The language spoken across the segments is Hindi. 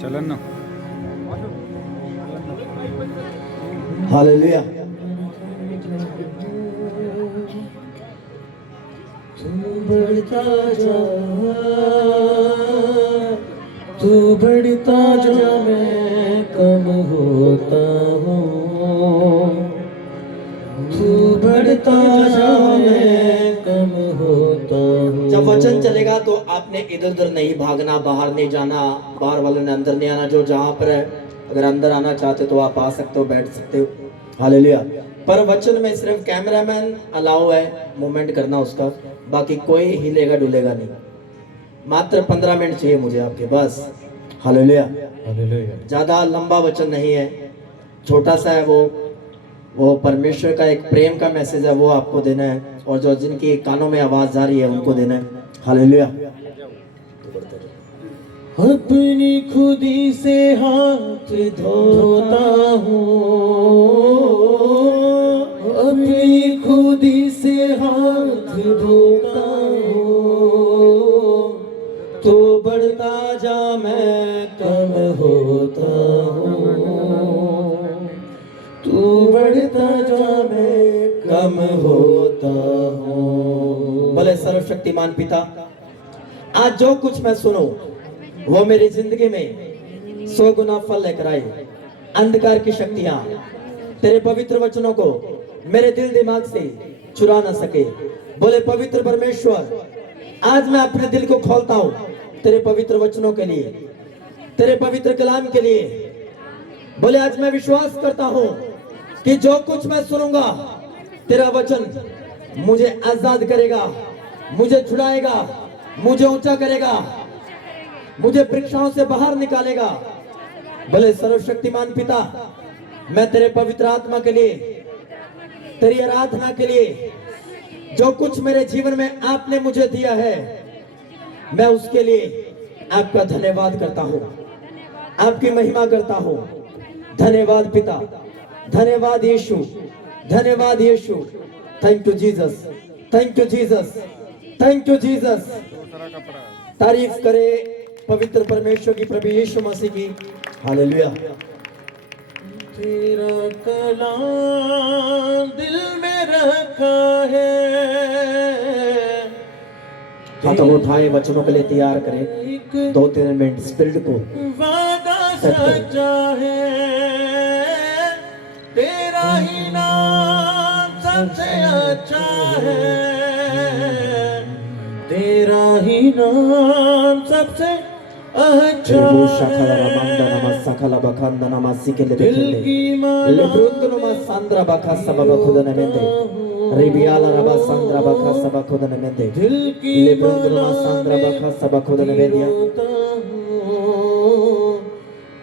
चलन ना। हालेलुया। तू बढ़ता जा, तू बढ़ता जा, मैं कम होता हूँ। तू बढ़ता जा, मैं कम होता हूँ। जब वचन चलेगा तो आपने इधर उधर नहीं भागना, बाहर नहीं जाना, बाहर वाले ने अंदर नहीं आना। जो जहाँ पर है, अगर अंदर आना चाहते तो आप आ सकते हो, बैठ सकते हो। हालेलुया। पर वचन में सिर्फ कैमरामैन अलाउ है मूवमेंट करना उसका, बाकी कोई हिलेगा डुलेगा नहीं। मात्र 15 मिनट चाहिए मुझे आपके, बस। हालेलुया। ज्यादा लंबा वचन नहीं है, छोटा सा है। वो परमेश्वर का एक प्रेम का मैसेज है, वो आपको देना है। और जो जिनकी कानों में आवाज आ रही है उनको देना है। हालेलुया। अपनी खुदी से हाथ धोता हूँ, अपनी खुदी से हाथ धोता हूँ। तो बढ़ता जा, मैं कम होता हूँ। तू बढ़ता जा, मैं कम होता हूँ। भले सर्वशक्तिमान पिता, आज जो कुछ मैं सुनूं वो मेरी जिंदगी में 100 गुना फल लेकर आए। अंधकार की शक्तियां तेरे पवित्र वचनों को मेरे दिल दिमाग से चुरा ना सके। बोले पवित्र परमेश्वर, आज मैं अपने दिल को खोलता हूं तेरे पवित्र वचनों के लिए, तेरे पवित्र कलाम के लिए। बोले आज मैं विश्वास करता हूं कि जो कुछ मैं सुनूंगा तेरा वचन मुझे आजाद करेगा, मुझे छुड़ाएगा, मुझे ऊंचा करेगा, मुझे परीक्षाओं से बाहर निकालेगा। भले सर्वशक्तिमान पिता, मैं तेरे पवित्र आत्मा के लिए, तेरी आराधना के लिए, जो कुछ मेरे जीवन में आपने मुझे दिया है, मैं उसके लिए आपका धन्यवाद करता हूं, आपकी महिमा करता हूं। धन्यवाद पिता, धन्यवाद यीशु, धन्यवाद Yeshu. Thank you Jesus, thank you Jesus, thank you Jesus. तारीफ करे पवित्र परमेश्वर की, प्रभु यीशु मसीह की। हालेलुया। तेरा कलाम दिल में रखा है। हाथों को उठाए, वचनों के लिए तैयार करें। 2-3 मिनट स्पिरिट को वादा सच्चा है। तेरा ही नाम सबसे अच्छा है, तेरा ही नाम सबसे अच्छा है। दिल की माला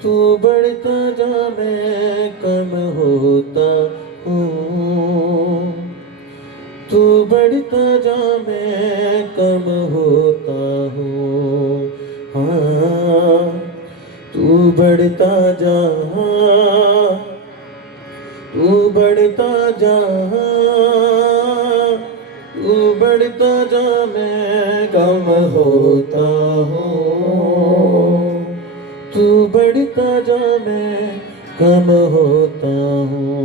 तू बढ़ता जा, मैं कम होता हूँ। तू बढ़ता जा, मैं कम होता हूँ। हाँ, तू बढ़ता जा, तू बढ़ता जा, तू बढ़ता जा, मैं कम होता हूँ। तू बढ़ता जा, मैं कम होता हूँ।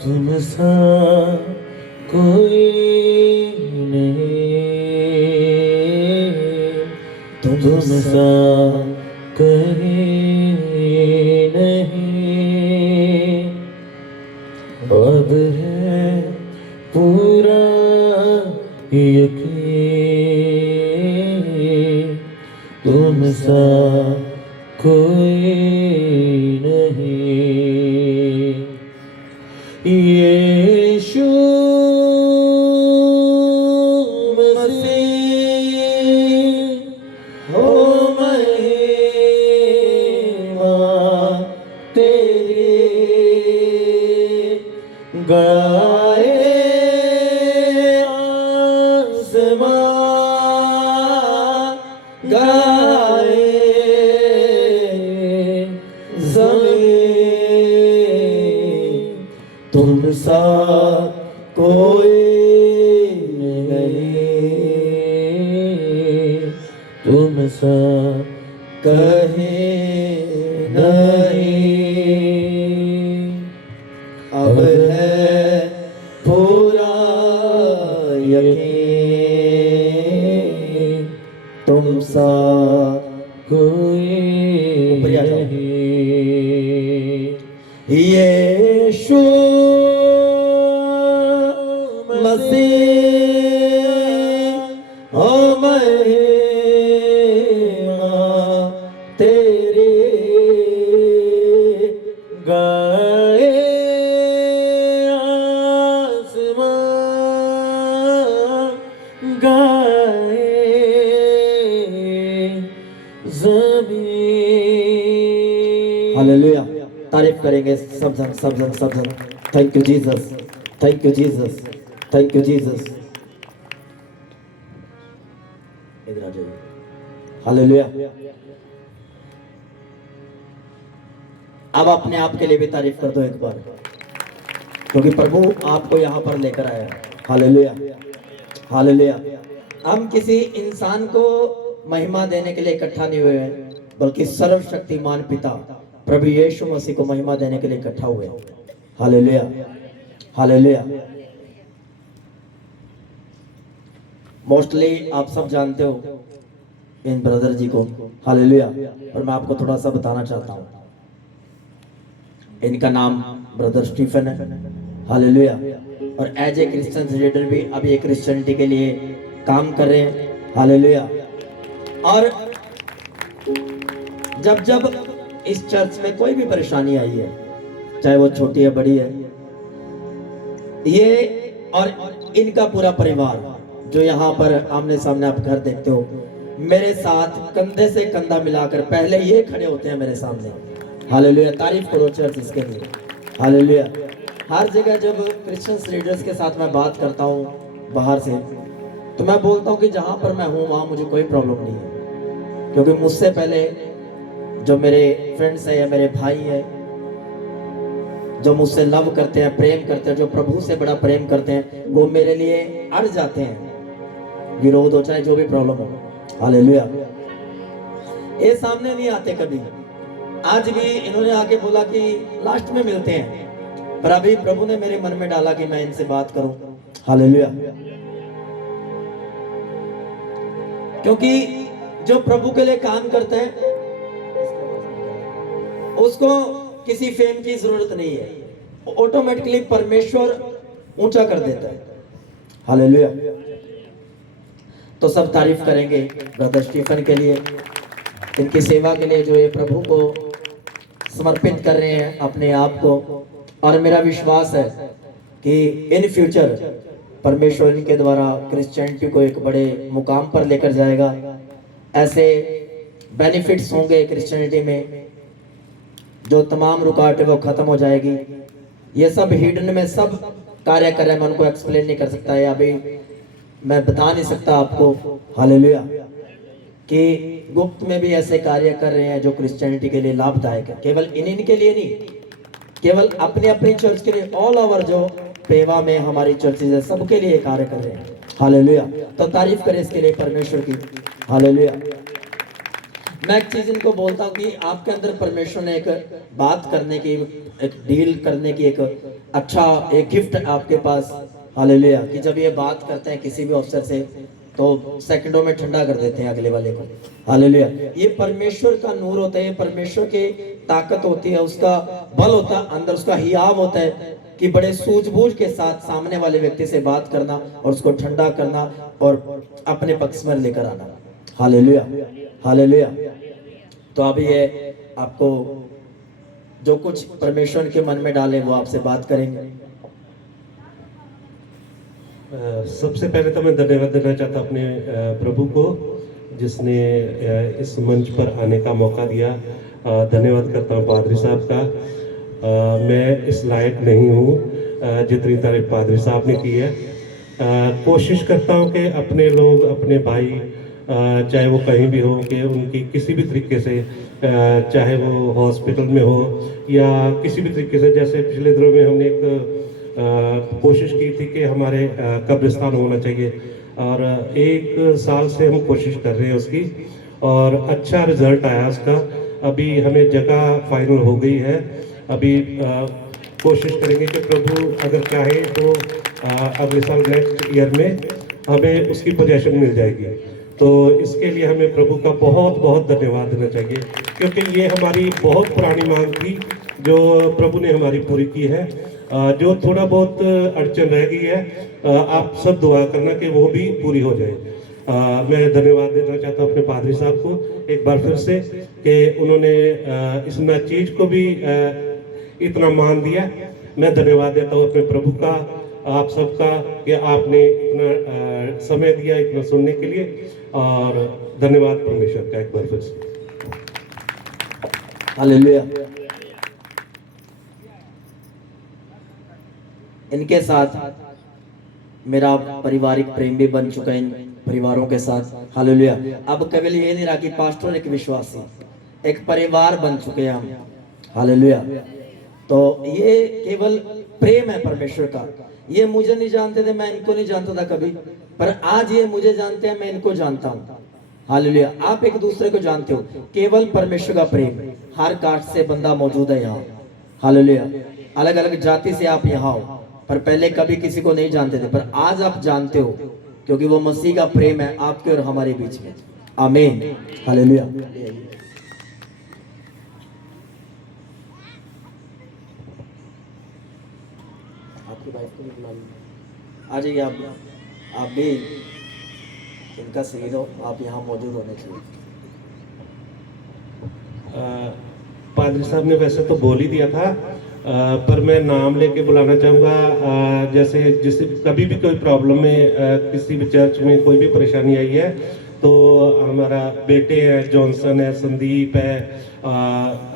तुम सा कोई नहीं, तुम सा कहीं नहीं। अब है पूरा यकीन, तुम सा कोई नहीं। यीशु मसीह हो महिमा तेरी, गाए आसमां, गाए ज़मीन। तुम सा कोई नहीं, तुम सा कहे नहीं, अब है पूरा यकीन, तुम सा कोई नहीं। यीशु मसीह ओ महिमा तेरी गाए आसमान, गाए ज़मीन। हालेलुया। तारीफ करेंगे सब जन, सब जन, सब जन। Thank you Jesus, thank you Jesus, thank you Jesus. इधर आ जाइए। हालेलुया। अब अपने आप के लिए भी तारीफ कर दो एक बार, क्योंकि प्रभु आपको यहाँ पर लेकर आया है। Hallelujah, hallelujah. हम किसी इंसान को महिमा देने के लिए इकट्ठा नहीं हुए हैं, बल्कि सर्वशक्तिमान पिता प्रभु यीशु मसीह को महिमा देने के लिए इकट्ठा हुए हैं। Hallelujah, hallelujah. मोस्टली आप सब जानते हो इन ब्रदर जी को, हालेलुया, पर मैं आपको थोड़ा सा बताना चाहता हूँ। इनका नाम ब्रदर स्टीफन है, हालेलुया, और एज ए क्रिश्चियन लीडर भी अभी एक क्रिश्चियनिटी के लिए काम कर रहे हैं, हालेलुया। और जब जब इस चर्च में कोई भी परेशानी आई है, चाहे वो छोटी है बड़ी है, ये और इनका पूरा परिवार जो यहाँ पर आमने सामने आप घर देखते हो, मेरे साथ कंधे से कंधा मिलाकर पहले ये खड़े होते हैं मेरे सामने। हालेलुया, तारीफ करो चर्च इसके लिए। हालेलुया। हर जगह जब क्रिश्चियन लीडर्स के साथ मैं बात करता हूँ बाहर से, तो मैं बोलता हूँ कि जहाँ पर मैं हूँ वहाँ मुझे कोई प्रॉब्लम नहीं है, क्योंकि मुझसे पहले जो मेरे फ्रेंड्स हैं या मेरे भाई हैं, जो मुझसे लव करते हैं, प्रेम करते हैं, जो प्रभु से बड़ा प्रेम करते हैं, वो मेरे लिए अड़ जाते हैं, विरोध हो चाहे जो भी प्रॉब्लम हो। हालेलुया। ये सामने नहीं आते कभी। आज भी इन्होंने आके बोला कि लास्ट में मिलते हैं, पर अभी प्रभु ने मेरे मन में डाला कि मैं इनसे बात करूं। हालेलुया। क्योंकि जो प्रभु के लिए काम करते हैं उसको किसी फेम की जरूरत नहीं है, ऑटोमेटिकली परमेश्वर ऊंचा कर देता है। हालेलुया। तो सब तारीफ करेंगे ब्रदर स्टीफन के लिए, इनकी सेवा के लिए जो ये प्रभु को समर्पित कर रहे हैं अपने आप को। और मेरा विश्वास है कि इन फ्यूचर परमेश्वर इनके द्वारा क्रिश्चियनिटी को एक बड़े मुकाम पर लेकर जाएगा। ऐसे बेनिफिट्स होंगे क्रिश्चियनिटी में, जो तमाम रुकावटें वो खत्म हो जाएगी। ये सब हिडन में सब कार्य कर रहे हैं, मैं उनको एक्सप्लेन नहीं कर सकता है, अभी मैं बता नहीं सकता आपको। हालेलुया। कि गुप्त में भी ऐसे कार्य कर रहे हैं जो क्रिश्चियनिटी के लिए लाभदायक है, केवल इनके लिए नहीं, केवल अपने अपनी चर्च के लिए, ऑल ओवर जो पेवा में हमारी चर्चेज है सबके लिए कार्य कर रहे हैं। हालेलुया। तो तारीफ करें इसके लिए परमेश्वर की। हालेलुया। मैं एक चीज इनको बोलता हूँ कि आपके अंदर परमेश्वर ने एक बात करने की, एक डील करने की एक अच्छा एक गिफ्ट आपके पास। हालेलुया। कि जब ये बात करते हैं किसी भी अफसर से तो सेकंडों में ठंडा कर देते हैं अगले वाले को। हालेलुया। ये परमेश्वर का नूर होता है, परमेश्वर की ताकत होती है, उसका बल होता है अंदर, उसका हियाव होता है कि बड़े सूझबूझ के साथ सामने वाले व्यक्ति से बात करना और उसको ठंडा करना और अपने पक्ष में लेकर आना। हालेलुया। हालेलुया। तो अभी ये आपको जो कुछ परमेश्वर के मन में डाले वो आपसे बात करेंगे। सबसे पहले तो मैं धन्यवाद देना चाहता अपने प्रभु को जिसने इस मंच पर आने का मौका दिया। धन्यवाद करता हूँ पादरी साहब का। मैं इस लायक नहीं हूँ जितनी तारीफ पादरी साहब ने की है। कोशिश करता हूँ कि अपने लोग, अपने भाई, चाहे वो कहीं भी हो, कि उनकी किसी भी तरीके से, चाहे वो हॉस्पिटल में हो या किसी भी तरीके से, जैसे पिछले दिनों में हमने एक कोशिश की थी कि हमारे कब्रिस्तान होना चाहिए। और 1 साल से हम कोशिश कर रहे हैं उसकी, और अच्छा रिजल्ट आया उसका। अभी हमें जगह फाइनल हो गई है। अभी कोशिश करेंगे कि प्रभु अगर चाहे तो अगले साल नेक्स्ट ईयर में हमें उसकी पोजीशन मिल जाएगी। तो इसके लिए हमें प्रभु का बहुत बहुत धन्यवाद देना चाहिए, क्योंकि ये हमारी बहुत पुरानी मांग थी जो प्रभु ने हमारी पूरी की है। जो थोड़ा बहुत अड़चन रह गई है, आप सब दुआ करना कि वो भी पूरी हो जाए। मैं धन्यवाद देना चाहता हूँ अपने पादरी साहब को एक बार फिर से कि उन्होंने इस चीज को भी इतना मान दिया। मैं धन्यवाद देता हूँ अपने प्रभु का, आप सबका, कि आपने इतना समय दिया इतना सुनने के लिए, और धन्यवाद परमेश्वर का एक बार फिर से। हालेलुया। इनके साथ मेरा पारिवारिक प्रेम भी बन चुका है, इन परिवारों के साथ। हालेलुया। अब केवल ये नहीं रहा कि पास्टर एक विश्वासी, एक परिवार बन चुके हैं हम। हालेलुया। तो ये केवल प्रेम है परमेश्वर का। ये मुझे नहीं जानते थे, मैं इनको नहीं जानता था कभी, पर आज ये मुझे जानते हैं, मैं इनको जानता हूँ। हालेलुया। आप एक दूसरे को जानते हो, केवल परमेश्वर का प्रेम। हर कास्ट से बंदा मौजूद है यहाँ। हालेलुया। अलग अलग जाति से आप यहाँ हो, पर पहले कभी किसी को नहीं जानते थे, पर आज आप जानते हो, क्योंकि वो मसीह का प्रेम है आपके और हमारे बीच में। आमीन। हालेलुया। आपकी वाइफ को भी बुला लीजिए। आ जाइए आप भी इनका शहीद हो, आप यहाँ मौजूद होने चाहिए। पादरी साहब ने वैसे तो बोल ही दिया था, पर मैं नाम लेके बुलाना चाहूँगा। जैसे जिस कभी भी कोई प्रॉब्लम में किसी भी चर्च में कोई भी परेशानी आई है, तो हमारा बेटे हैं, जॉनसन है, संदीप है,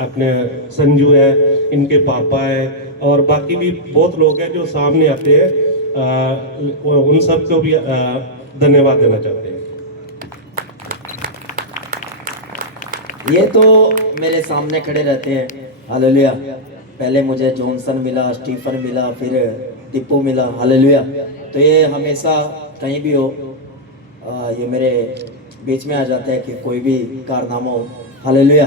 अपने संजू है, इनके पापा है, और बाकी भी बहुत लोग हैं जो सामने आते हैं। उन सब को भी धन्यवाद देना चाहते हैं। ये तो मेरे सामने खड़े रहते हैं। हालेलुया। पहले मुझे जॉनसन मिला, स्टीफन मिला, फिर दीपू मिला। हालेलुया। तो ये हमेशा कहीं भी हो, ये मेरे बीच में आ जाते हैं कि कोई भी कारनामा हो। हालेलुया।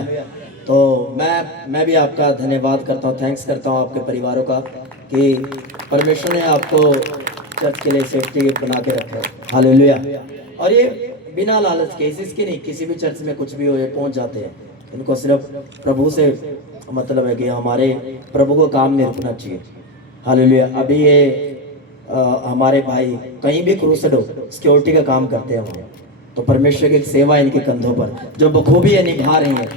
तो मैं भी आपका धन्यवाद करता हूँ, थैंक्स करता हूँ आपके परिवारों का, कि परमेश्वर ने आपको चर्च के लिए सेफ्टी बना के रखा है। हालेलुया। और ये बिना लालच के, इसकी नहीं, किसी भी चर्च में कुछ भी हो ये पहुंच जाते हैं। इनको सिर्फ प्रभु से मतलब है कि हमारे प्रभु को काम नहीं रुकना चाहिए। हालेलुया। अभी ये हमारे भाई कहीं भी क्रूसेड हो, सिक्योरिटी का काम करते हैं वहाँ, तो परमेश्वर की एक सेवा इनके कंधों पर जो बखूबी है निभा रही है।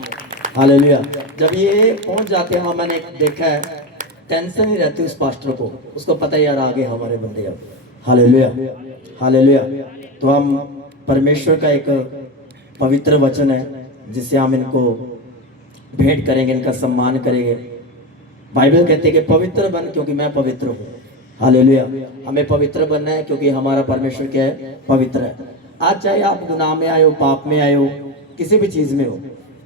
हालेलुया। जब ये पहुंच जाते हैं वहाँ, मैंने देखा है, टेंशन नहीं रहती उस पास्टर को, उसको पता ही यार आगे हमारे बंदे अब। हालेलुया। हालेलुया। तो हम परमेश्वर का एक पवित्र वचन है जिससे हम इनको भेंट करेंगे, इनका सम्मान करेंगे। बाइबल कहते हैं कि पवित्र बन क्योंकि मैं पवित्र हूँ। हालेलुया। हमें पवित्र बनना है क्योंकि हमारा परमेश्वर क्या है? पवित्र है। आज चाहे आप गुनाह में आए हो, पाप में आए हो, किसी भी चीज में हो,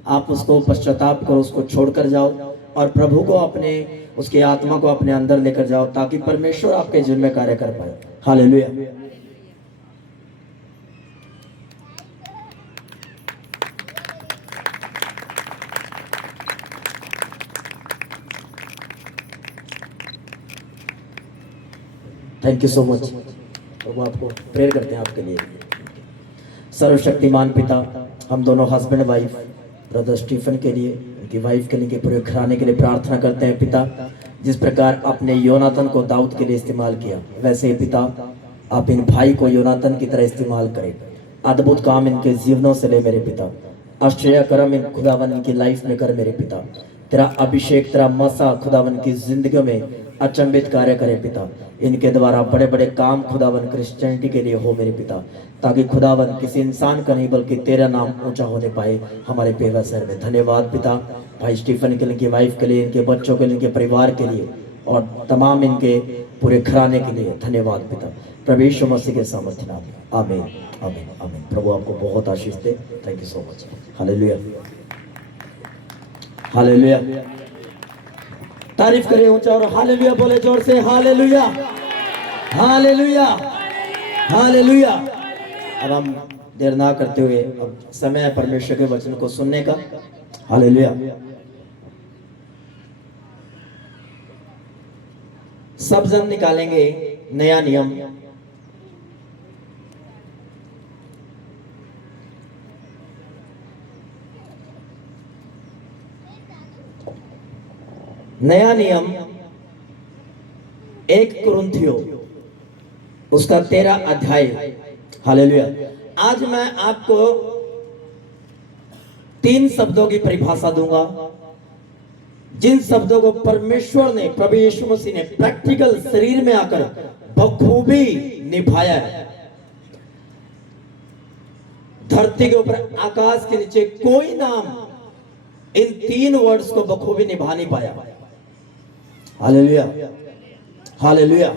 आप उसको पश्चाताप करो, उसको छोड़कर जाओ और प्रभु को अपने, उसकी आत्मा को अपने अंदर लेकर जाओ, ताकि परमेश्वर आपके जीवन में कार्य कर पाए। Hallelujah. Thank you so much. प्रभु आपको प्रेयर करते हैं आपके लिए। सर्वशक्तिमान पिता, हम दोनों हस्बैंड वाइफ ब्रदर स्टीफन के लिए, उनकी वाइफ के लिए, के पूरे घराने के लिए प्रार्थना करते हैं पिता। जिस प्रकार आपने योनातन को दाऊद के लिए इस्तेमाल किया, वैसे ही पिता आप इन भाई को योनातन की तरह इस्तेमाल करें। अद्भुत काम इनके जीवनों से ले मेरे पिता, आश्चर्य कर्म इन खुदावन इनकी लाइफ में कर मेरे पिता। तेरा अभिषेक, तेरा मसा खुदावन की जिंदगी में अचंभित कार्य करे पिता। इनके द्वारा बड़े बड़े काम खुदावन क्रिश्चियनिटी के लिए हो मेरे पिता, ताकि खुदावन किसी इंसान का नहीं बल्कि तेरा नाम ऊंचा होने पाए हमारे पेवा शहर में। धन्यवाद पिता, भाई स्टीफन के लिए, इनकी वाइफ के लिए, इनके बच्चों के लिए, इनके परिवार के लिए और तमाम इनके पूरे घराने के लिए धन्यवाद पिता, प्रभु यीशु मसीह के सामर्थ्य नाम में। आमीन, आमीन, आमीन। प्रभु आपको बहुत आशीष दे। Thank you so much. Hallelujah, hallelujah. तारीफ करें ऊंचा और हालेलुया बोले जोर से। Hallelujah, hallelujah, hallelujah. अब हम देर ना करते हुए अब समय है परमेश्वर के वचन को सुनने का। हालेलुया। सब जन निकालेंगे नया नियम। नया नियम 1 कुरिन्थियों उसका 13 अध्याय। हालेलुया। आज मैं आपको 3 शब्दों की परिभाषा दूंगा, जिन शब्दों को परमेश्वर ने, प्रभु यीशु मसीह ने प्रैक्टिकल शरीर में आकर बखूबी निभाया है। धरती के ऊपर, आकाश के नीचे कोई नाम इन 3 वर्ड्स को बखूबी निभा नहीं पाया। Hallelujah, hallelujah.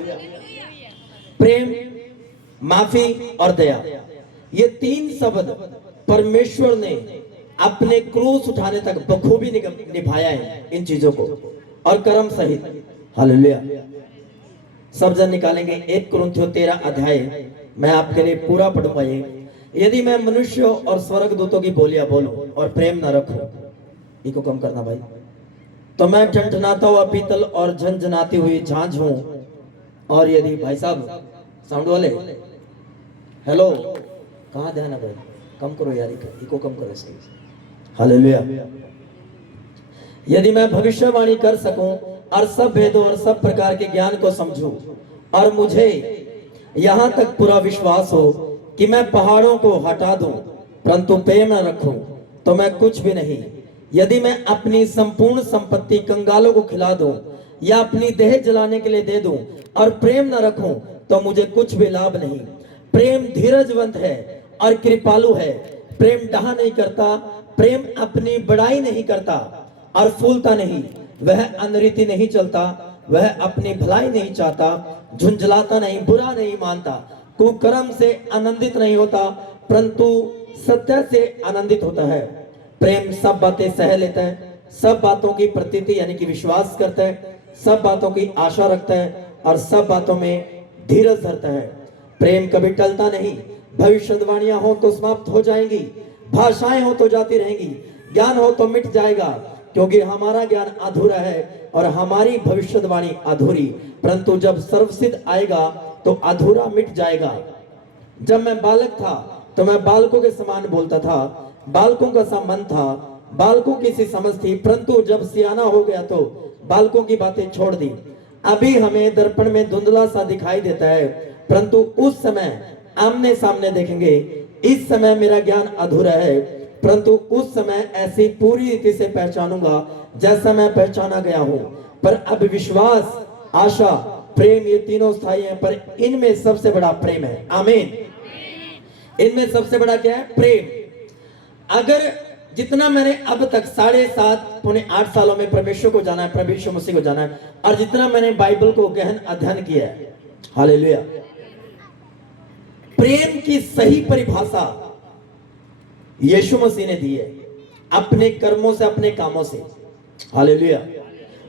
प्रेम, माफी और दया, ये 3 शब्द परमेश्वर ने अपने क्रूस उठाने तक बखूबी निभाया है इन चीजों को, और कर्म सहित। हालेलुया। सब जन निकालेंगे 1 कुरिन्थियों 13 अध्याय। मैं आपके लिए पूरा पढ़ूंगा ये। यदि मैं मनुष्यों और स्वर्गदूतों की बोलियां बोलूं और प्रेम न रखूं, इको कम करना भाई, तो मैं ठनठनाता हुआ पीतल और झनझनाती हुई झांझ हूं। और यदि, भाई साहब साउंड वाले, हेलो, कहां ध्यान है भाई, कम करो यार, इको कम करो इसकी। हालेलुया। यदि मैं भविष्यवाणी कर सकूं और सब भेदों और सब प्रकार के ज्ञान को समझूं, और मुझे यहां तक पूरा विश्वास हो कि मैं पहाड़ों को हटा दूं, परंतु प्रेम न रखूं, तो मैं कुछ भी नहीं। यदि मैं अपनी संपूर्ण संपत्ति कंगालों को खिला दूं या अपनी देह जलाने के लिए दे दूं और प्रेम न रखूं, तो मुझे कुछ भी लाभ नहीं। प्रेम धीरजवंत है और कृपालु है। प्रेम डहा नहीं करता, प्रेम अपनी बड़ाई नहीं करता और फूलता नहीं। वह अनरीति नहीं चलता, वह अपनी भलाई नहीं चाहता, झुंझलाता नहीं, बुरा नहीं मानता, कुकर्म से आनंदित नहीं होता, परंतु सत्य से आनंदित होता है। प्रेम सब बातें सह लेता है, सब बातों की प्रतीति यानी कि विश्वास करता है, सब बातों की आशा रखता है और सब बातों में धीरज धरता है। प्रेम कभी टलता नहीं। भविष्यवाणियां हो तो समाप्त हो जाएंगी, भाषाएं हो तो जाती रहेंगी, ज्ञान हो तो मिट जाएगा, क्योंकि हमारा ज्ञान अधूरा है और हमारी भविष्यवाणी अधूरी। परंतु जब सर्वसिद्ध आएगा तो अधूरा मिट जाएगा। जब मैं बालक था तो मैं बालकों के समान बोलता था, बालकों का सा मन था, बालकों की सी समझ थी, परंतु जब सियाना हो गया तो बालकों की बातें छोड़ दी। अभी हमें दर्पण में धुंधला सा दिखाई देता है, परंतु उस समय आमने सामने देखेंगे। इस समय मेरा ज्ञान अधूरा है, परंतु उस समय ऐसी पूरी रीति से पहचानूंगा जैसा मैं पहचाना गया हूं। पर अब विश्वास, आशा, प्रेम, ये तीनों स्थायी हैं, पर इनमें सबसे बड़ा प्रेम है। आमीन। इनमें सबसे बड़ा क्या है? प्रेम। अगर जितना मैंने अब तक 7.5 पौने 8 सालों में परमेश्वर को जाना है, प्रभु यीशु मसीह को जाना है, और जितना मैंने बाइबल को गहन अध्ययन किया है, हालेलुया, प्रेम की सही परिभाषा यीशु मसीह ने दी है, अपने कर्मों से, अपने कामों से। हालेलुया।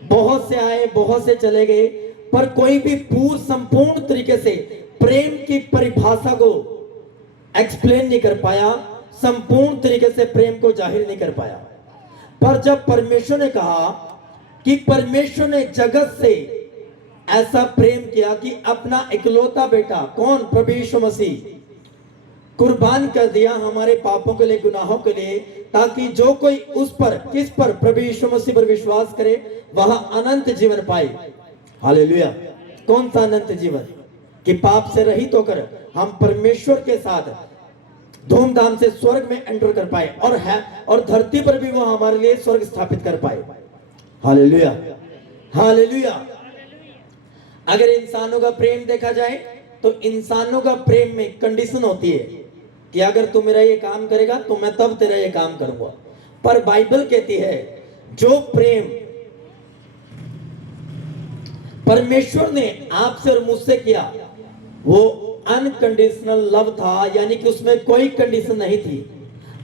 बहुत से आए, बहुत से चले गए, पर कोई भी पूर्ण संपूर्ण तरीके से प्रेम की परिभाषा को एक्सप्लेन नहीं कर पाया, संपूर्ण तरीके से प्रेम को जाहिर नहीं कर पाया। पर जब परमेश्वर ने कहा कि परमेश्वर ने जगत से ऐसा प्रेम किया कि अपना इकलौता बेटा, कौन? प्रभु यीशु मसीह, कुर्बान कर दिया हमारे पापों के लिए, गुनाहों के लिए, ताकि जो कोई उस पर, किस पर? प्रभु यीशु मसीह पर विश्वास करे, वह अनंत जीवन पाए। हालेलुया। कौन सा अनंत जीवन? कि पाप से रहित होकर हम परमेश्वर के साथ धूमधाम से स्वर्ग में एंटर कर पाए, और है, और धरती पर भी वो हमारे लिए स्वर्ग स्थापित कर पाए। Hallelujah, hallelujah. अगर इंसानों का प्रेम देखा जाए तो इंसानों का प्रेम में कंडीशन होती है कि अगर तू मेरा ये काम करेगा तो मैं तब तेरा ये काम करूंगा। पर बाइबल कहती है जो प्रेम परमेश्वर ने आपसे और मुझसे किया वो अनकंडीशनल लव था, यानी कि उसमें कोई कंडीशन नहीं थी।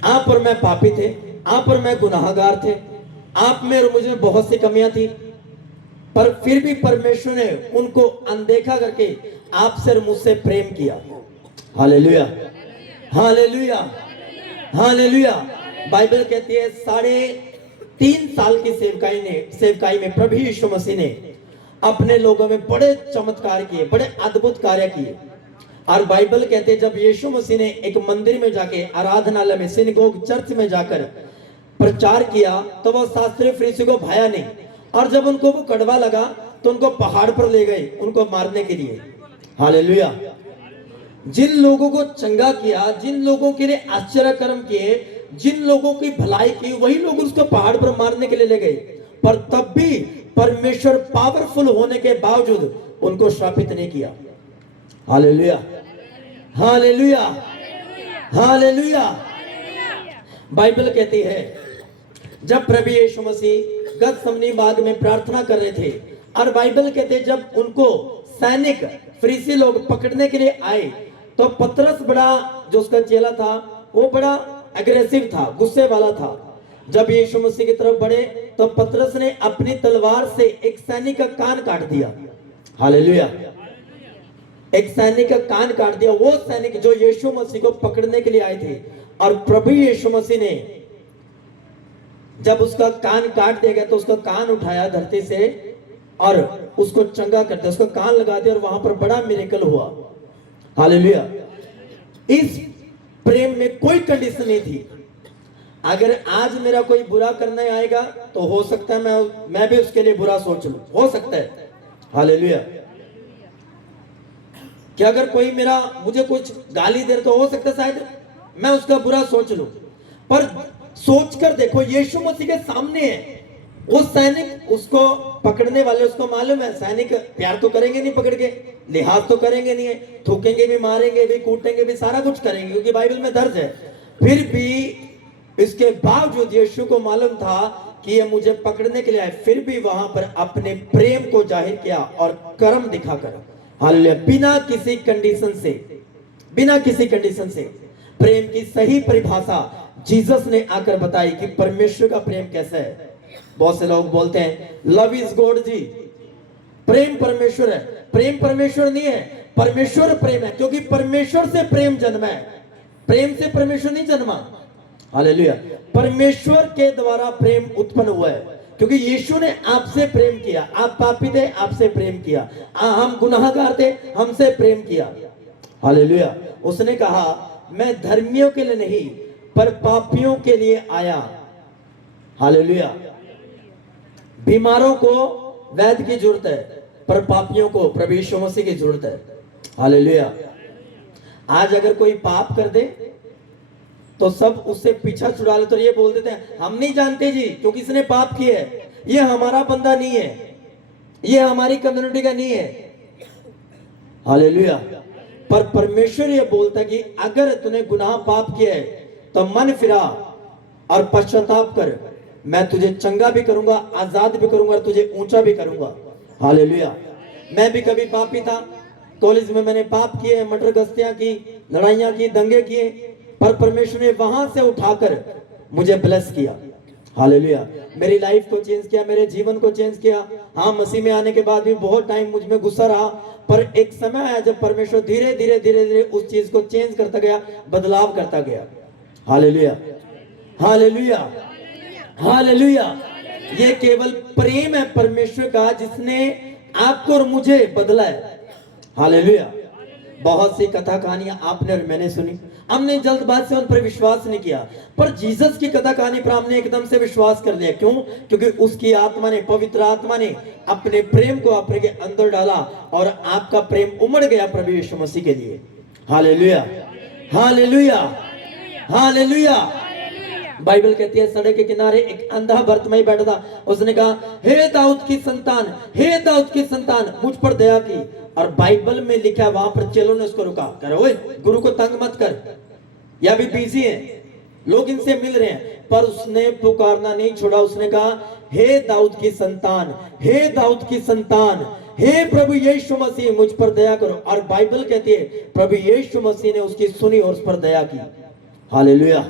आप और मैं पापी थे, आप और मैं गुनाहगार थे, आप में और मुझे बहुत सी कमियां थी, पर फिर भी परमेश्वर ने उनको अनदेखा करके आपसे और मुझसे प्रेम किया। Hallelujah, hallelujah, hallelujah. बाइबल कहती है 3.5 साल की सेवकाई में प्रभु यीशु मसीह ने अपने लोगों में बड़े चमत्कार किए, बड़े अद्भुत कार्य किए। और बाइबल कहते हैं जब यीशु मसीह ने एक मंदिर में जाके, आराधनालय में, सिनगोग, चर्च में जाकर प्रचार किया तो वह शास्त्री फरीसी को भाया नहीं, और जब उनको वो कड़वा लगा तो उनको पहाड़ पर ले गए उनको मारने के लिए। हालेलुया। जिन लोगों को चंगा किया, जिन लोगों के लिए आश्चर्य कर्म किए, जिन लोगों की भलाई की, वही लोग उसको पहाड़ पर मारने के लिए ले गए। पर तब भी परमेश्वर पावरफुल होने के बावजूद उनको श्रापित नहीं किया। Hallelujah, hallelujah, hallelujah. बाइबल कहती है जब प्रभु यीशु मसीह गतसमनी बाग में प्रार्थना कर रहे थे, और बाइबल कहते हैं जब उनको सैनिक फरीसी लोग पकड़ने के लिए आए तो पतरस, बड़ा जो उसका चेला था, वो बड़ा एग्रेसिव था, गुस्से वाला था। जब यीशु मसीह की तरफ बढ़े तो पतरस ने अपनी तलवार से एक सैनिक का कान काट दिया। हालेलुया। एक सैनिक का कान काट दिया, वो सैनिक जो यीशु मसीह को पकड़ने के लिए आए थे। और प्रभु यीशु मसीह ने जब उसका कान काट दिया गया तो उसका कान उठाया धरती से और उसको चंगा कर दिया, उसका कान लगा दिया, और वहां पर बड़ा मिरेकल हुआ। हालेलुया। इस प्रेम में कोई कंडीशन नहीं थी। अगर आज मेरा कोई बुरा करने आएगा तो हो सकता है मैं भी उसके लिए बुरा सोच लूं, हो सकता है। हालेलुया। कि अगर कोई मुझे कुछ गाली दे तो हो सकता है शायद मैं उसका बुरा सोच लूं, पर सोचकर देखो यीशु मसीह के सामने है। वो सैनिक, उसको पकड़ने वाले, उसको मालूम है सैनिक प्यार तो करेंगे नहीं, पकड़ के लिहाज तो करेंगे नहीं, थूकेंगे भी, मारेंगे भी, कूटेंगे भी, सारा कुछ करेंगे क्योंकि बाइबल में दर्ज है। फिर भी इसके बावजूद यीशु को मालूम था कि ये मुझे पकड़ने के लिए आए, फिर भी वहां पर अपने प्रेम को जाहिर किया और कर्म दिखाकर। हालेलुया। बिना किसी कंडीशन से, बिना किसी कंडीशन से प्रेम की सही परिभाषा जीसस ने आकर बताई कि परमेश्वर का प्रेम कैसा है। बहुत से लोग बोलते हैं लव इज गॉड जी, प्रेम परमेश्वर है। प्रेम परमेश्वर नहीं है, परमेश्वर प्रेम है, क्योंकि परमेश्वर से प्रेम जन्मा है, प्रेम से परमेश्वर नहीं जन्मा। हालेलुया। परमेश्वर के द्वारा प्रेम उत्पन्न हुआ है, क्योंकि यीशु ने आपसे प्रेम किया। आप पापी थे, आपसे प्रेम किया। हम गुनाहगार थे, हमसे प्रेम किया। हालेलुया। उसने कहा मैं धर्मियों के लिए नहीं पर पापियों के लिए आया। हालेलुया। बीमारों को वैद्य की जरूरत है, पर पापियों को प्रभु यीशु मसीह की जरूरत है। हालेलुया। आज अगर कोई पाप कर दे तो सब उससे पीछा छुड़ा ले, तो ये बोल देते हैं हम नहीं जानते जी क्योंकि इसने पाप किया है, ये हमारा बंदा नहीं है, ये हमारी कम्युनिटी का नहीं है। हालेलुया। पर परमेश्वर ये बोलता है कि अगर तूने गुनाह पाप किया है तो मन फिरा और पश्चाताप कर, मैं तुझे चंगा भी करूंगा, आजाद भी करूंगा, और तुझे ऊंचा भी करूंगा। हालेलुया। मैं भी कभी पापी था, कॉलेज में मैंने पाप किए, मर्डर गश्तियां की, लड़ाइयां की, दंगे किए, पर परमेश्वर ने वहां से उठाकर मुझे ब्लेस किया। हालेलुया। मेरी लाइफ को चेंज किया, मेरे जीवन को चेंज किया। हाँ, मसीह में आने के बाद भी बहुत टाइम मुझ में गुस्सा रहा, पर एक समय आया जब परमेश्वर धीरे धीरे धीरे धीरे उस चीज को चेंज करता गया, बदलाव करता गया। Hallelujah, hallelujah, hallelujah. ये केवल प्रेम है परमेश्वर का जिसने आपको और मुझे बदला है। हालेलुया। बहुत सी कथा कहानियां आपने और मैंने सुनी, हमने जल्दबाजी से उन पर विश्वास नहीं किया, पर जीसस की कथा कहानी पर हमने एकदम से विश्वास कर लिया। क्यों? क्योंकि उसकी आत्मा ने, पवित्र आत्मा ने अपने प्रेम को अपने के अंदर डाला और आपका प्रेम उमड़ गया प्रभु यीशु मसीह के लिए। Hallelujah, hallelujah, hallelujah. बाइबल कहती है सड़क के किनारे एक अंधा भर्तमई बैठा था, उसने कहा हे दाऊद की संतान, हे दाऊद की संतान, मुझ पर दया की। और बाइबल में लिखा, वहां पर चेलों ने उसको रुका, कह रहे ओए गुरु को तंग मत कर, या भी बिजी है, लोग इनसे मिल रहे हैं। पर उसने पुकारना नहीं छोड़ा, उसने कहा हे दाऊद की संतान, हे दाऊद की संतान, हे प्रभु यीशु मसीह मुझ पर दया करो। और बाइबल कहती है प्रभु यीशु मसीह ने उसकी सुनी और उस पर दया की। Hallelujah,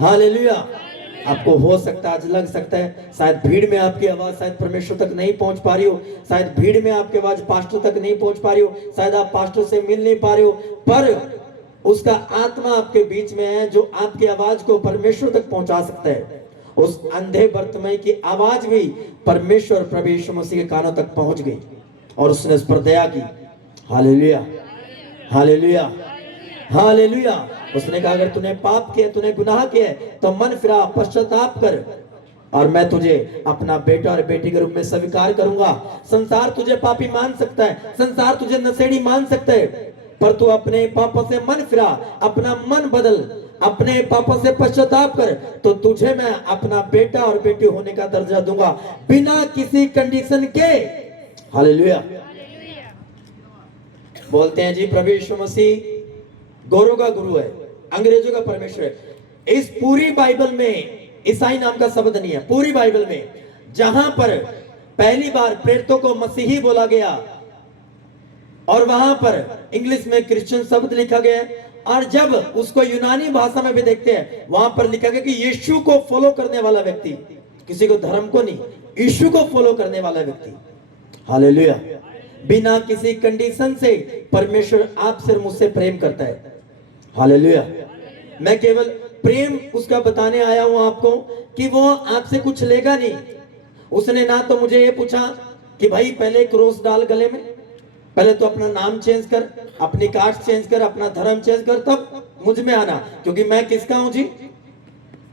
hallelujah. आपको हो सकता है आज लग सकता है शायद भीड़ में आपकी आवाज शायद परमेश्वर तक नहीं पहुंच पा रही हो, शायद भीड़ में आपकी आवाज पास्टर तक नहीं पहुंच पा रही हो, शायद आप पास्टर से मिल नहीं पा रहे हो, पर उसका आत्मा आपके बीच में है जो आपकी आवाज को परमेश्वर तक पहुंचा सकता है। उस अंधे बर्तमय की आवाज भी परमेश्वर प्रभु यीशु मसीह के कानों तक पहुंच गई और उसने उस पर दया की। Hallelujah, hallelujah, hallelujah. उसने कहा अगर तूने पाप किया, तूने गुनाह किया तो मन फिरा, पश्चाताप कर और मैं तुझे अपना बेटा और बेटी के रूप में स्वीकार करूंगा। संसार तुझे पापी मान सकता है, संसार तुझे नशेड़ी मान सकता है, पर तू अपने पापों से मन फिरा, अपना मन बदल, अपने पापों से पश्चाताप कर, तो तुझे मैं अपना बेटा और बेटी होने का दर्जा दूंगा बिना किसी कंडीशन के। हालेलुया। बोलते हैं जी प्रभु यीशु मसीह गौरों का गुरु है, अंग्रेजों का परमेश्वर है। इस पूरी बाइबल में ईसाई नाम का शब्द नहीं है। पूरी बाइबल में जहां पर पहली बार प्रेरितों को मसीही बोला गया और वहां पर इंग्लिश में क्रिश्चियन शब्द लिखा गया है, और जब उसको यूनानी भाषा में भी देखते हैं वहां पर लिखा गया कि यीशु को फॉलो करने वाला व्यक्ति, किसी को धर्म को नहीं, यीशु को फॉलो करने वाला व्यक्ति। हालेलुया। बिना किसी कंडीशन से परमेश्वर आपसे और मुझसे प्रेम करता है। हालेलुया। मैं केवल प्रेम उसका बताने आया हूं आपको कि वो आपसे कुछ लेगा नहीं। उसने ना तो मुझे ये पूछा कि भाई पहले क्रॉस डाल गले में, पहले तो अपना नाम चेंज कर, अपनी कास्ट चेंज कर, अपना धर्म चेंज कर, तब मुझ में आना, क्योंकि मैं किसका हूं जी?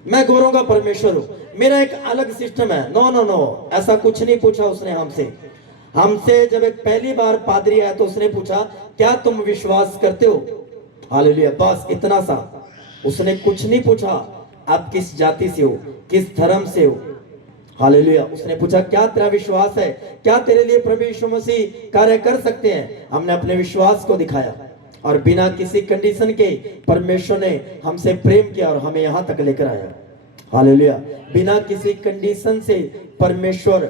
मैं गौरों का परमेश्वर हूं, मेरा एक अलग सिस्टम है। नो नो नो, ऐसा कुछ नहीं पूछा उसने हमसे जब एक पहली बार पादरी आया तो उसने पूछा क्या तुम विश्वास करते हो? हालेलुया। बस इतना सा, उसने कुछ नहीं पूछा आप किस जाति से हो, किस धर्म से हो। हालेलुया। उसने पूछा क्या तेरा विश्वास है, क्या तेरे लिए प्रभु यीशु मसीह कार्य कर सकते हैं? हमने अपने विश्वास को दिखाया और बिना किसी कंडीशन के परमेश्वर ने हमसे प्रेम किया और हमें यहां तक लेकर आया। हालेलुया। बिना किसी कंडीशन से परमेश्वर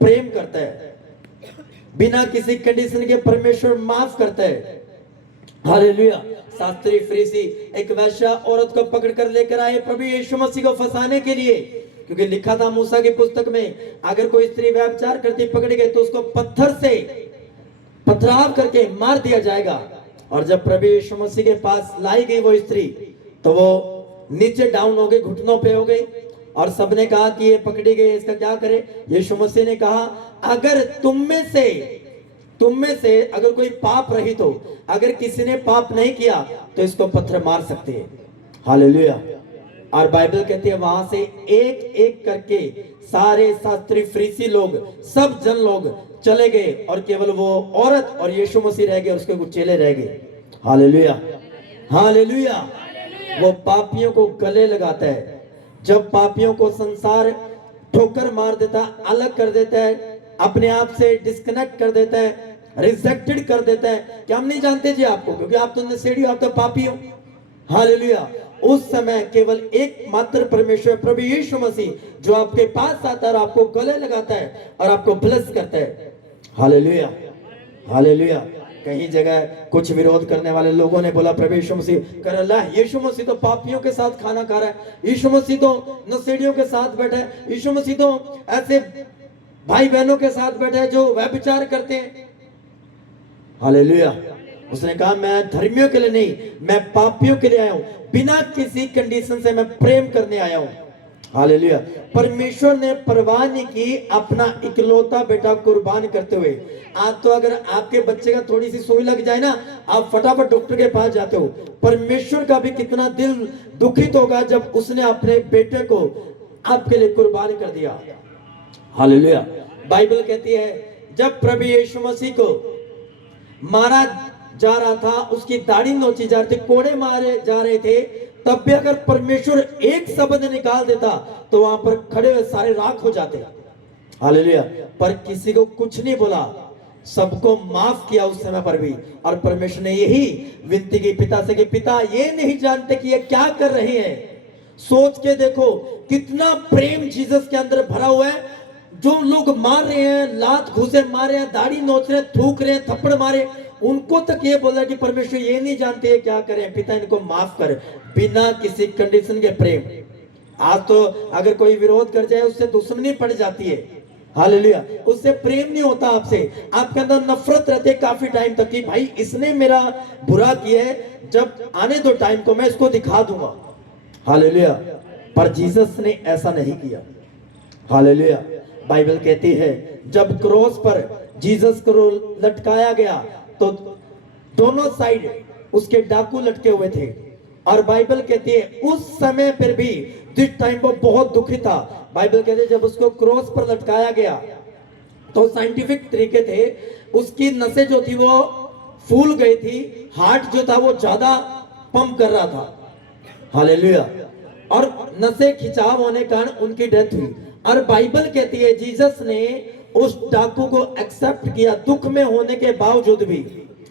प्रेम करता है, बिना किसी कंडीशन के परमेश्वर माफ करता है। हालेलुया। शास्त्री फरीसी एक वैश्या औरत को पकड़कर लेकर आए प्रभु यीशु मसीह को फंसाने के लिए, क्योंकि लिखा था मूसा की पुस्तक में अगर कोई स्त्री व्यभिचार करती पकड़ी गई तो उसको पत्थर से पथराव करके मार दिया जाएगा। और जब प्रभु यीशु मसीह के पास लाई गई वो स्त्री तो वो नीचे डाउन हो गई, घुटनों पे हो गई, और सबने कहा कि ये पकड़ी गई, इसका क्या करे? यीशु मसीह ने कहा अगर तुम में से अगर कोई पाप रहित हो, अगर किसी ने पाप नहीं किया तो इसको पत्थर मार सकते हैं। हालेलुया। और बाइबल कहती है वहां से एक एक करके सारे शास्त्री फरीसी लोग, सब जन लोग चले गए और केवल वो औरत और यीशु मसीह रह गए और उसके कुछ चेले रह गए। Hallelujah, hallelujah. वो पापियों को गले लगाता है। जब पापियों को संसार ठोकर मार देता, अलग कर देता है, अपने आप से डिस्कनेक्ट कर देता है, रिजेक्टेड कर देता है कि हम नहीं जानते जी आपको, क्योंकि आप तो नशेड़ी हो, आप तो पापी हो। हालेलुया। उस समय केवल एक मात्र परमेश्वर प्रभु यीशु मसीह जो आपके पास आता है और आपको गले लगाता है और आपको ब्लेस करता है। Hallelujah, hallelujah. कहीं जगह कुछ विरोध करने वाले लोगों ने बोला प्रभु यीशु मसीह कर अल्लाह, यीशु मसीह तो पापियों के साथ खाना खा रहा है, यीशु मसीह तो नशेड़ियों के साथ बैठा है, यीशु मसीह तो ऐसे भाई बहनों के साथ बैठा है जो व्यभिचार करते हैं। हालेलुया। उसने कहा मैं धर्मियों के लिए नहीं, मैं पापियों के लिए आया हूं, बिना किसी कंडीशन से मैं प्रेम करने आया हूं। हालेलुया। परमेश्वर ने परवाह नहीं की अपना इकलौता बेटा कुर्बान करते हुए। आज तो अगर आपके बच्चे का थोड़ी सी सुई लग जाए ना, आप फटाफट डॉक्टर के पास जाते हो। परमेश्वर का भी कितना दिल दुखित होगा जब उसने अपने बेटे को आपके लिए कुर्बान कर दिया। हालेलुया। बाइबल कहती है जब प्रभु यीशु मसीह को मारा जा रहा था, उसकी दाढ़ी नोची जा रही थी, कोड़े मारे जा रहे थे, तब भी अगर परमेश्वर एक शब्द निकाल देता तो वहां पर खड़े हुए सारे राख हो जाते। हालेलुया। पर किसी को कुछ नहीं बोला, सबको माफ किया उस समय पर भी। और परमेश्वर ने यही विनती की पिता से कि पिता ये नहीं जानते कि ये क्या कर रहे हैं। सोच के देखो कितना प्रेम जीसस के अंदर भरा हुआ है। जो लोग मार रहे हैं, लात घूसे मार रहे हैं, दाढ़ी नोच रहे हैं, थूक रहे हैं, थप्पड़ मारे, उनको तक ये बोला कि परमेश्वर ये नहीं जानते ये क्या करें, पिता इनको माफ कर, बिना किसी कंडीशन के प्रेम। आज तो अगर कोई विरोध कर जाए उससे दुश्मनी पड़ जाती है। हालेलुया। उससे प्रेम नहीं होता आपसे, आपके अंदर नफरत रहती है काफी टाइम तक कि भाई इसने मेरा बुरा किया है, जब आने दो टाइम को मैं इसको दिखा दूंगा। हालेलुया। पर जीसस ने ऐसा नहीं किया। हालेलुया। बाइबल कहती है जब क्रॉस पर जीसस को लटकाया गया तो दोनों साइड उसके डाकू लटके हुए थे, और बाइबल कहती है उस समय फिर भी जिस टाइम वो बहुत दुखी था, बाइबल कहती है जब उसको क्रॉस पर लटकाया गया तो साइंटिफिक तरीके थे, उसकी नसें जो थी वो फूल गई थी, हार्ट जो था वो ज्यादा पंप कर रहा था। हालेलुया। और नसें खिंचाव होने के कारण उनकी डेथ हुई। और बाइबल कहती है जीसस ने उस डाकू को एक्सेप्ट किया दुख में होने के बावजूद भी।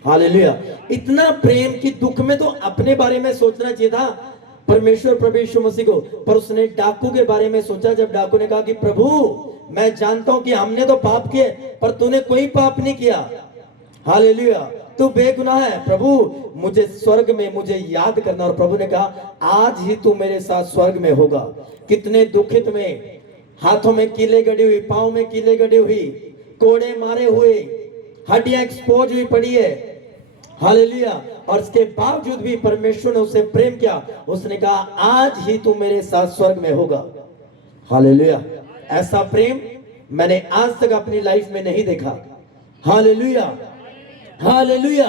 हालेलुया। इतना प्रेम कि दुख में तो अपने बारे में सोचना चाहिए था परमेश्वर प्रभु यीशु मसीह को, पर उसने डाकू के बारे में सोचा। जब डाकू ने कहा कि प्रभु मैं जानता हूं कि हमने तो पाप किए पर तूने कोई पाप नहीं किया, हालेलुया, तू बेगुनाह है, प्रभु मुझे स्वर्ग में मुझे याद करना। और प्रभु ने कहा आज ही तू मेरे साथ स्वर्ग में होगा। कितने दुखित में, हाथों में कीले गड़ी हुई, पांव में कीले गड़ी हुई, कोड़े मारे हुए, हड्डियां एक्सपोज हुई पड़ी है। हालेलुया। और इसके बावजूद भी परमेश्वर ने उसे प्रेम किया, उसने कहा आज ही तू मेरे साथ स्वर्ग में होगा। हालेलुया। ऐसा प्रेम मैंने आज तक अपनी लाइफ में नहीं देखा। हालेलुया। हालेलुया।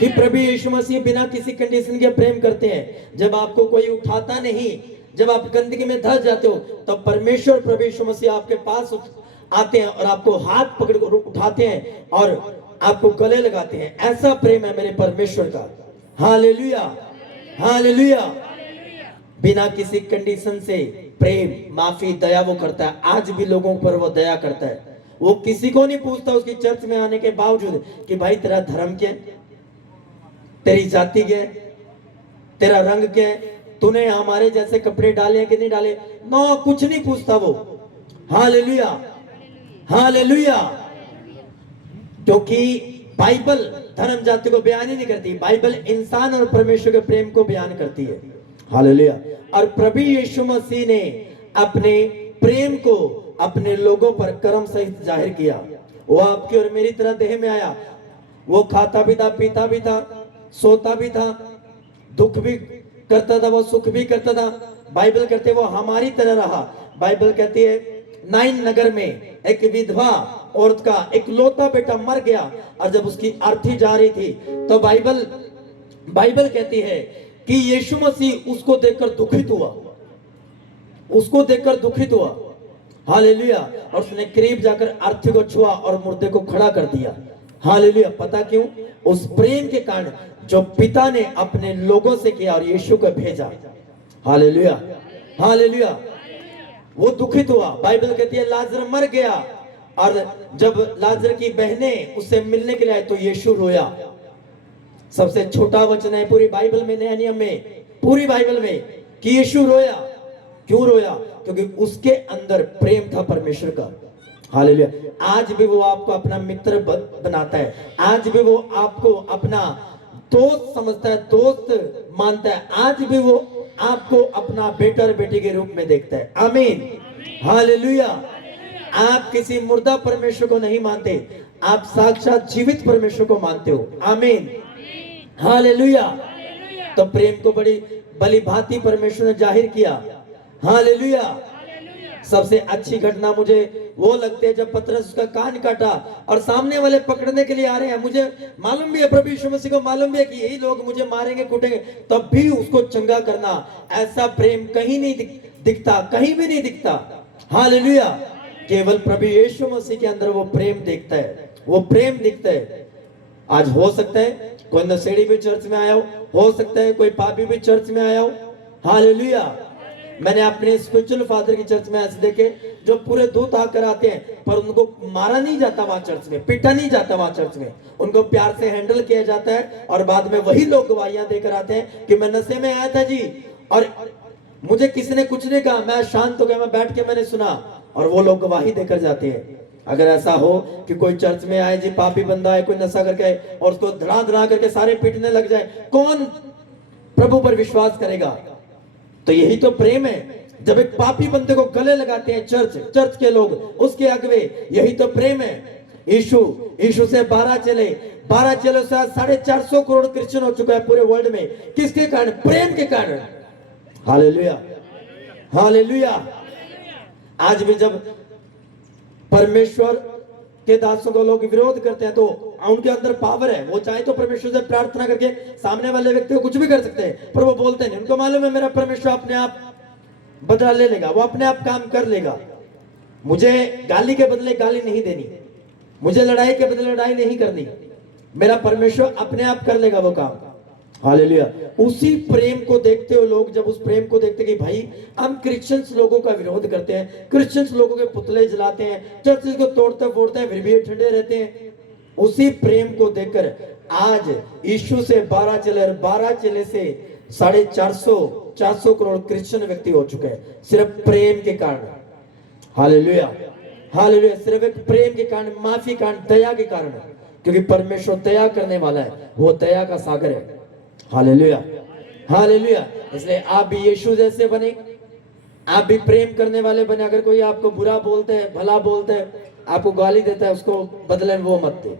कि प्रभु यीशु मसीह बिना किसी कंडीशन के प्रेम करते हैं। जब आपको कोई उठाता नहीं, जब आप गंदगी में धंस जाते हो, तो परमेश्वर प्रभु यीशु मसीह आपके पास आते हैं और आपको हाथ पकड़ कर उठाते हैं और आपको गले लगाते हैं। ऐसा प्रेम है मेरे परमेश्वर का। हालेलुया। हालेलुया। बिना किसी कंडीशन से प्रेम, माफी, दया वो करता है। आज भी लोगों पर वो दया करता है। वो किसी को नहीं पूछता उसकी चर्च में आने के बावजूद कि भाई तेरा धर्म क्या है, तेरी जाति क्या है, तेरा रंग क्या है, तूने हमारे जैसे कपड़े डाले कि नहीं डाले, नो कुछ नहीं पूछता वो। हालेलुया। हालेलुया। क्योंकि बाइबल धर्म जाति को बयान ही नहीं करती, बाइबल इंसान और परमेश्वर के प्रेम को बयान करती है। हालेलुया। और प्रभु यीशु मसीह ने अपने प्रेम को अपने लोगों पर कर्म सहित जाहिर किया। वो आपकी और मेरी तरह देह में आया। वो खाता भी था, पीता भी था, सोता भी था, दुख भी करता था, वो सुख भी करता था। बाइबल कहते वो हमारी तरह रहा। बाइबल कहती है नाइन नगर में एक विधवा औरत का एक लौता बेटा मर गया, और जब उसकी अर्थी जा रही थी तो बाइबल कहती है कि यीशु मसीह उसको देखकर दुखित हुआ, उसको देखकर दुखित हुआ। हालेलुया। और उसने करीब जाकर अर्थी को छुआ और मुर्दे को खड़ा कर दिया। हालेलुया। पता क्यों? उस प्रेम के कारण जो पिता ने अपने लोगों से किया और यीशु को भेजा। हालेलुया। हालेलुया। वो दुखित हुआ। बाइबल कहती है लाजर मर गया, और जब लाजर की बहनें उससे मिलने के लिए आए तो यीशु रोया। सबसे छोटा वचन है पूरी बाइबल में, नया नियम में, पूरी बाइबल में, कि यीशु रोया। क्यों रोया? क्योंकि उसके अंदर प्रेम था परमेश्वर का। हालेलुया। आज भी वो आपको अपना मित्र बनाता है, आज भी वो आपको अपना दोस्त समझता है, दोस्त मानता है, आज भी वो आपको अपना बेटा और बेटी के रूप में देखता है। आमीन। हालेलुया। आप किसी मुर्दा परमेश्वर को नहीं मानते, आप साक्षात जीवित परमेश्वर को मानते हो। आमीन। हालेलुया। तो प्रेम को बड़ी भली भांति परमेश्वर ने जाहिर किया। हालेलुया। सबसे अच्छी घटना मुझे वो लगती है जब पतरस उसका कान काटा और सामने वाले पकड़ने के लिए आ रहे हैं। मुझे मालूम भी है, प्रभु यीशु मसीह को मालूम भी है कि यही लोग मुझे मारेंगे, कूटेंगे, तब भी उसको चंगा करना, ऐसा प्रेम कहीं नहीं दिखता, कहीं भी नहीं दिखता। हालेलुया। केवल प्रभु यीशु मसीह के अंदर वो प्रेम दिखता है, वो प्रेम दिखता है। आज हो सकता है कोई नशेड़ी भी चर्च में आया हो सकता है कोई पापी भी चर्च में आया हो। हालेलुया। मैंने अपने स्पिरिचुअल फादर की चर्च में ऐसे देखे जो पूरे दूत आकर आते हैं, पर उनको मारा नहीं जाता वहां चर्च में, पीटा नहीं जाता वहां चर्च में, उनको प्यार से हैंडल किया जाता है, और बाद में वही लोग गवाहियां देकर आते हैं कि मैं नशे में आया था जी, और मुझे किसी ने कुछ नहीं कहा, मैं शांत हो गया, मैं बैठ के मैंने सुना, और वो लोग गवाही देकर जाते हैं। अगर ऐसा हो कि कोई चर्च में आए जी, पापी बंदा है, कोई नशा करके और उसको धड़ा धड़ा करके सारे पीटने लग जाए, कौन प्रभु पर विश्वास करेगा? तो यही तो प्रेम है। जब एक पापी बंदे को गले लगाते हैं चर्च के लोग, उसके अगवे, यही तो प्रेम है। यीशु से 12 चेलों से 450 करोड़ क्रिश्चियन हो चुका है पूरे वर्ल्ड में। किसके कारण? प्रेम के कारण। Hallelujah, hallelujah. आज भी जब परमेश्वर के दासों को लोग विरोध करते हैं तो उनके अंदर पावर है, वो चाहे तो परमेश्वर से प्रार्थना करके सामने वाले व्यक्ति को कुछ भी कर सकते हैं, पर वो बोलते नहीं। उनको मालूम है मेरा परमेश्वर अपने आप बदला ले लेगा, वो अपने आप काम कर लेगा। मुझे गाली के बदले गाली नहीं देनी, मुझे लड़ाई के बदले लड़ाई नहीं करनी, मेरा परमेश्वर अपने आप कर लेगा वो काम। हालेलुया। उसी प्रेम को देखते हो लोग, जब उस प्रेम को देखते कि भाई हम क्रिश्चियंस लोगों का विरोध करते हैं, क्रिश्चियंस लोगों के पुतले जलाते हैं, चर्चेस को तोड़ते फोड़ते हैं, फिर भी ठंडे रहते हैं, उसी प्रेम को देखकर आज यीशु से 12 चेले से 450 करोड़ क्रिश्चियन व्यक्ति हो चुके हैं, सिर्फ प्रेम के कारण। Hallelujah, hallelujah. सिर्फ एक प्रेम के कारण, माफी कारण, दया के कारण, क्योंकि परमेश्वर दया करने वाला है, वो दया का सागर है। Hallelujah, hallelujah. इसलिए आप भी यीशु जैसे बने, आप भी प्रेम करने वाले बने। अगर कोई आपको बुरा बोलते हैं, भला बोलते हैं, आपको गाली देता है, उसको बदले में वो मत दे।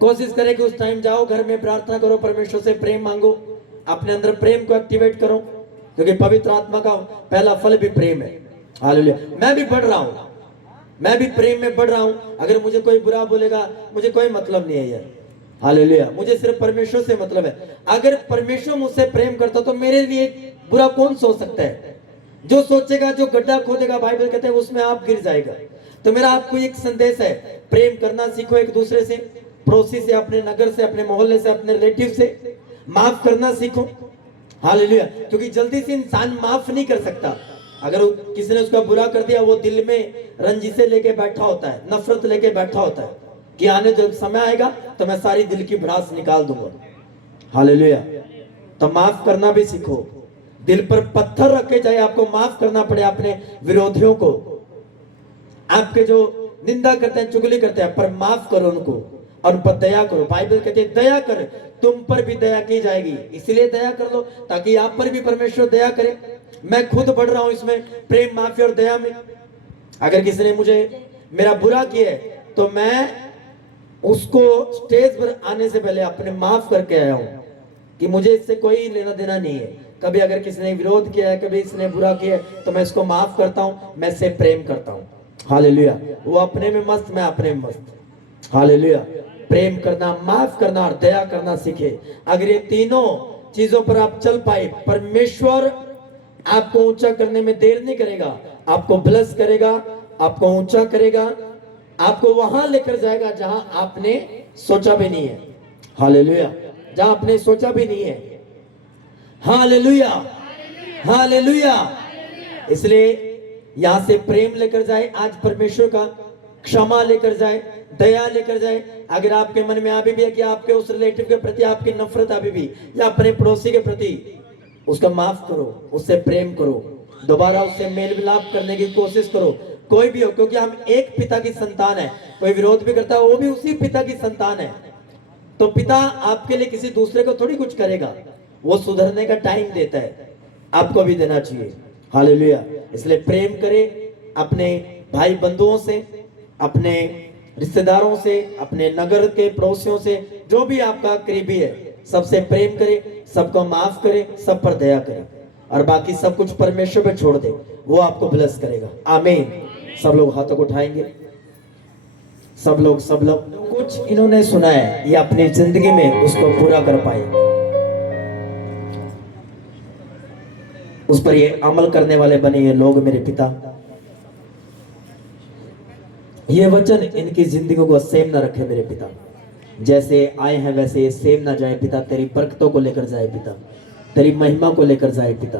कोशिश करें कि उस टाइम जाओ, घर में प्रार्थना करो, परमेश्वर से प्रेम मांगो, अपने अंदर प्रेम को एक्टिवेट करो, क्योंकि पवित्र आत्मा का पहला फल भी प्रेम है। हालेलुया। मैं भी बढ़ रहा हूं, मैं भी प्रेम में बढ़ रहा हूं। अगर मुझे कोई बुरा बोलेगा, मुझे कोई मतलब नहीं है यार। हालेलुया। मुझे सिर्फ परमेश्वर से मतलब है। अगर परमेश्वर मुझसे प्रेम करता तो मेरे लिए बुरा कौन सोच सकता है? जो सोचेगा, जो गड्ढा खोदेगा, बाइबल कहते हैं उसमें आप गिर जाएगा। तो मेरा आपको एक संदेश है, प्रेम करना सीखो एक दूसरे से, पड़ोसी से, अपने नगर से, अपने मोहल्ले से, अपने रिलेटिव से। माफ करना सीखो। हालेलुया। क्योंकि जल्दी से इंसान माफ नहीं कर सकता। अगर किसी ने उसका बुरा कर दिया, वो दिल में रंजिशें लेके बैठा होता है, नफरत लेके बैठा होता है कि आने जब समय आएगा तो मैं सारी दिल की भड़ास निकाल दूंगा। हालेलुया। तो माफ करना भी सीखो। दिल पर पत्थर रखे, चाहे आपको माफ करना पड़े अपने विरोधियों को, आपके जो निंदा करते हैं, चुगली करते हैं, पर माफ करो उनको और उन पर दया करो। बाइबल कहती है दया कर, तुम पर भी दया की जाएगी। इसलिए दया कर लो ताकि आप पर भी परमेश्वर दया करे। मैं खुद बढ़ रहा हूं इसमें, प्रेम, माफी और दया में। अगर किसी ने मुझे मेरा बुरा किया है तो मैं उसको स्टेज पर आने से पहले अपने माफ करके आया हूं कि मुझे इससे कोई लेना देना नहीं है। कभी अगर किसी ने विरोध किया है, कभी इसने बुरा किया है, तो मैं इसको माफ करता हूं, मैं इससे प्रेम करता हूं। हालेलुया। वो अपने में मस्त, मैं अपने में मस्त। हालेलुया। प्रेम करना, माफ करना और दया करना सीखे। अगर ये तीनों चीजों पर आप चल पाए, परमेश्वर आपको ऊंचा करने में देर नहीं करेगा, आपको ब्लेस करेगा, आपको ऊंचा करेगा, आपको वहां लेकर जाएगा जहां आपने सोचा भी नहीं है। हालेलुया। जहां आपने सोचा भी नहीं है। Hallelujah, hallelujah. इसलिए यहां से प्रेम लेकर जाए, आज परमेश्वर का क्षमा लेकर जाए, दया लेकर जाए। अगर आपके मन में अभी भी है कि आपके उस रिलेटिव के प्रति आपकी नफरत अभी भी, या अपने पड़ोसी के प्रति, उसका माफ करो, उससे प्रेम करो, दोबारा उससे मेल मिलाप करने की कोशिश करो, कोई भी हो, क्योंकि हम एक पिता की संतान है। कोई विरोध भी करता है, वो भी उसी पिता की संतान है। तो पिता आपके लिए किसी दूसरे को थोड़ी कुछ करेगा, वो सुधरने का टाइम देता है, आपको भी देना चाहिए। हालेलुया। इसलिए प्रेम करें अपने भाई बंधुओं से, अपने रिश्तेदारों से, अपने नगर के पड़ोसियों से, जो भी आपका करीबी है, सबसे प्रेम करें, सबको माफ करें, सब पर दया करें, और बाकी सब कुछ परमेश्वर पे छोड़ दे, वो आपको ब्लेस करेगा। आमीन। सब लोग हाथों को उठाएंगे। सब लोग कुछ इन्होंने सुना है, ये अपनी जिंदगी में उसको पूरा कर पाए, उस पर ये अमल करने वाले बने ये लोग मेरे पिता। ये वचन इनकी जिंदगी को सेम ना रखे मेरे पिता, जैसे आए हैं वैसे ये सेम ना जाए पिता। तेरी बरकतों को लेकर जाए पिता, तेरी महिमा को लेकर जाए पिता।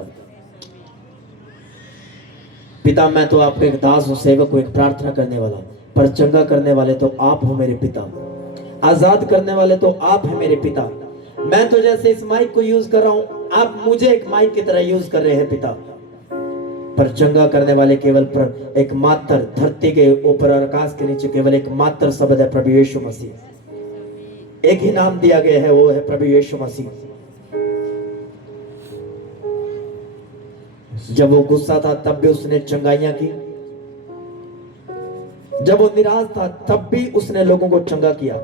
पिता मैं तो आपका एक दास हूं, सेवक हूं, एक प्रार्थना करने वाला, पर चंगा करने वाले तो आप हो मेरे पिता, आजाद करने वाले तो आप हैं मेरे पिता। मैं तो जैसे इस माइक को यूज कर रहा हूं, आप मुझे एक माइक की तरह यूज कर रहे हैं पिता, पर चंगा करने वाले केवल एक मात्र, धरती के ऊपर और आकाश के नीचे केवल एक मात्र शब्द है, प्रभु यीशु मसीह। एक ही नाम दिया गया है, वो है प्रभु यीशु मसीह। जब वो गुस्सा था तब भी उसने चंगाइयां की, जब वो निराश था तब भी उसने लोगों को चंगा किया,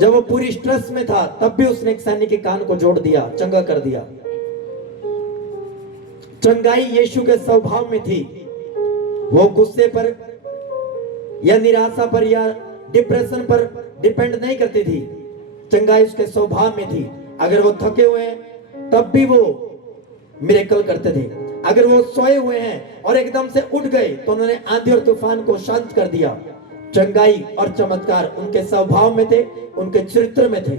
जब वो पूरी स्ट्रेस में था तब भी उसने एक सैनिक के कान को जोड़ दिया, चंगा कर दिया। चंगाई यीशु के स्वभाव में थी। वो गुस्से पर या निराशा पर या डिप्रेशन पर डिपेंड नहीं करती थी, चंगाई उसके स्वभाव में थी। अगर वो थके हुए हैं तब भी वो मिरेकल करते थे। अगर वो सोए हुए हैं और एकदम से उठ गए तो उन्होंने आंधी और तूफान को शांत कर दिया। चंगाई और चमत्कार उनके स्वभाव में थे, उनके चरित्र में थे।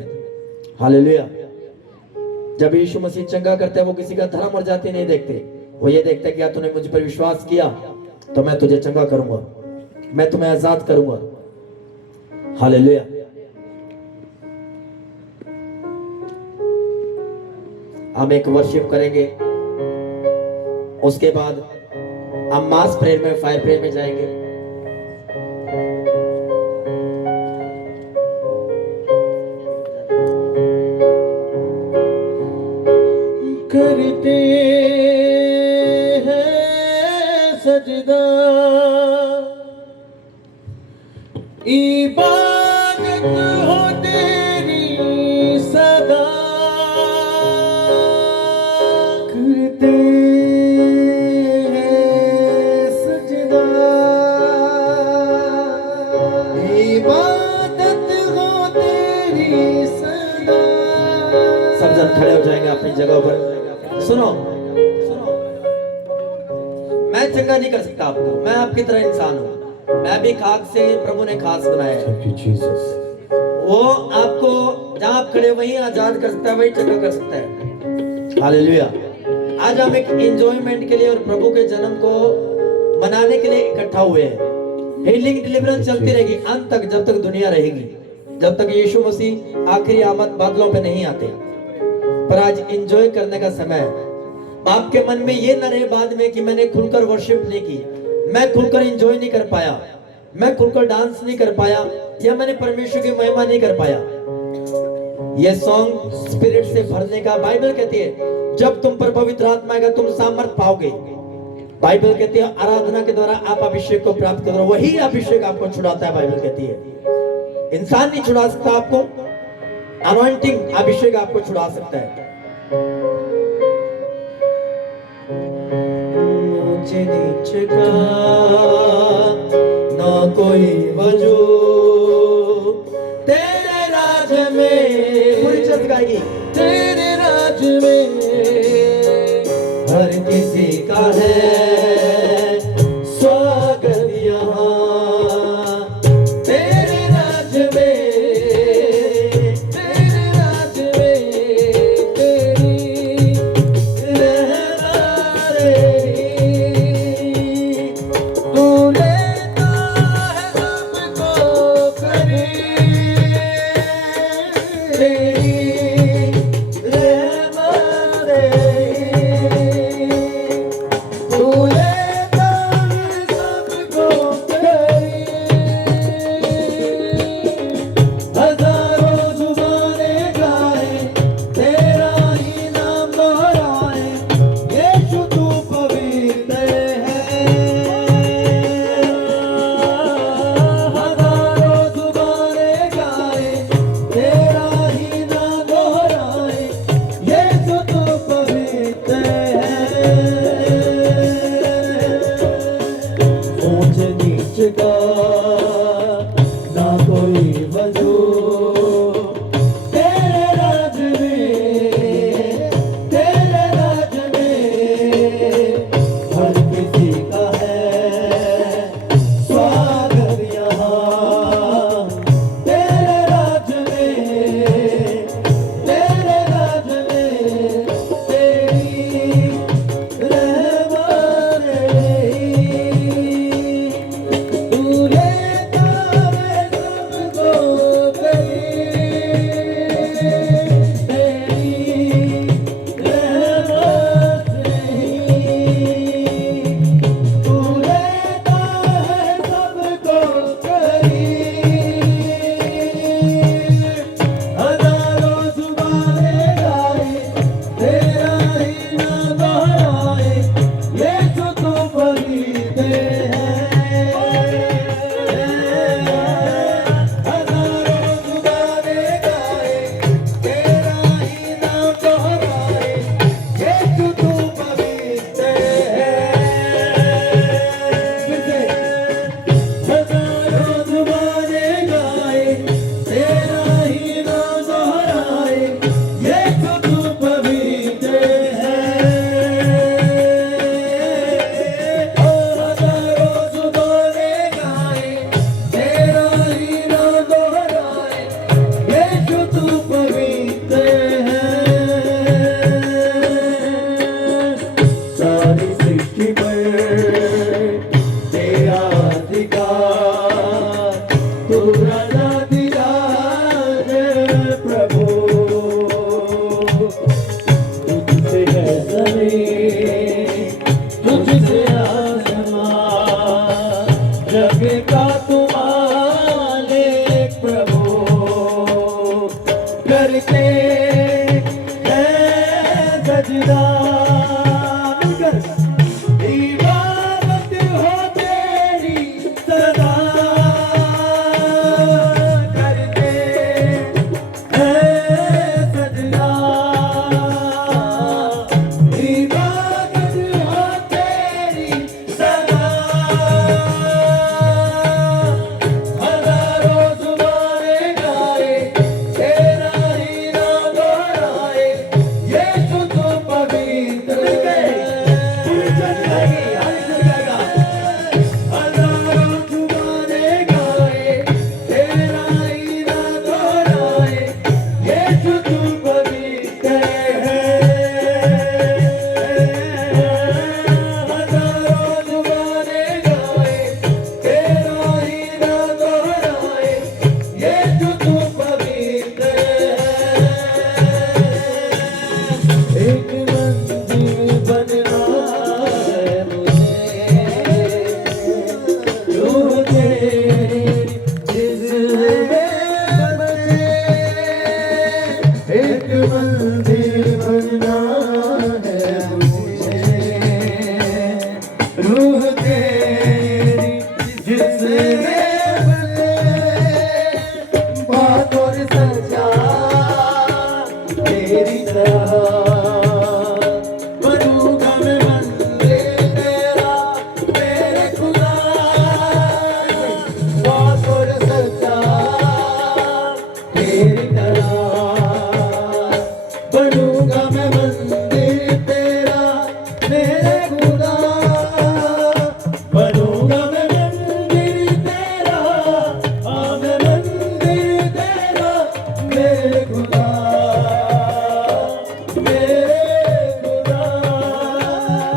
हालेलुया। जब यीशु मसीह चंगा करते हैं वो किसी का धर्म और जाति नहीं देखते, वो ये देखते कि या तूने मुझ पर विश्वास किया तो मैं तुझे चंगा करूंगा, मैं तुम्हें आजाद करूंगा। हालेलुया। हम एक वर्शिप करेंगे, उसके बाद हम मास प्रेयर में, फायर प्रेयर में जाएंगे। करते हैं सजदा, इबादत हो तेरी सदा, करते हैं सजदा, इबादत हो तेरी सदा। सब जन खड़े हो जाएंगे अपनी जगह पर। सुनो, मैं चंगा नहीं कर सकता आपको, मैं आपकी तरह इंसान हूं। मैं भी खाक से प्रभु ने खास बनाया है। वो आपको जहां आप खड़े वहीं आजाद कर सकता है, वहीं चंगा कर सकता है। हालेलुया। आज हम एक एंजॉयमेंट के लिए और प्रभु के जन्म को मनाने के लिए इकट्ठा हुए हैं। हीलिंग डिलीवरेंस चलती रहेगी अंत तक, जब तक दुनिया रहेगी, जब तक यीशु मसीह आखिरी आमद बादलों पे नहीं आते। पर आज एंजॉय करने का समय है। आपके मन में ये न रहे बाद में कि मैंने खुलकर वर्शिप नहीं की, मैं खुलकर एंजॉय नहीं कर पाया, मैं खुलकर डांस नहीं कर पाया, या मैंने परमेश्वर की महिमा नहीं कर पाया। ये सॉन्ग स्पिरिट से भरने का, बाइबल कहती है जब तुम पर पवित्र आत्मा आएगा तुम सामर्थ पाओगे। बाइबल कहती है आराधना के द्वारा आप अभिषेक को प्राप्त करो, वही अभिषेक आपको छुड़ाता है। बाइबल कहती है इंसान नहीं छुड़ा सकता आपको, अनॉइंटिंग अभिषेक आपको छुड़ा सकता है। मुझे नीचे का ना कोई वजूद तेरे राज में, पूरी चर्च गाएगी, तेरे राज में हर किसी का है स्वागत यहाँ। तेरे राज में, तेरे राज में तेरी रहमत तू लेता है सबको करीब, तेरी रहमत तू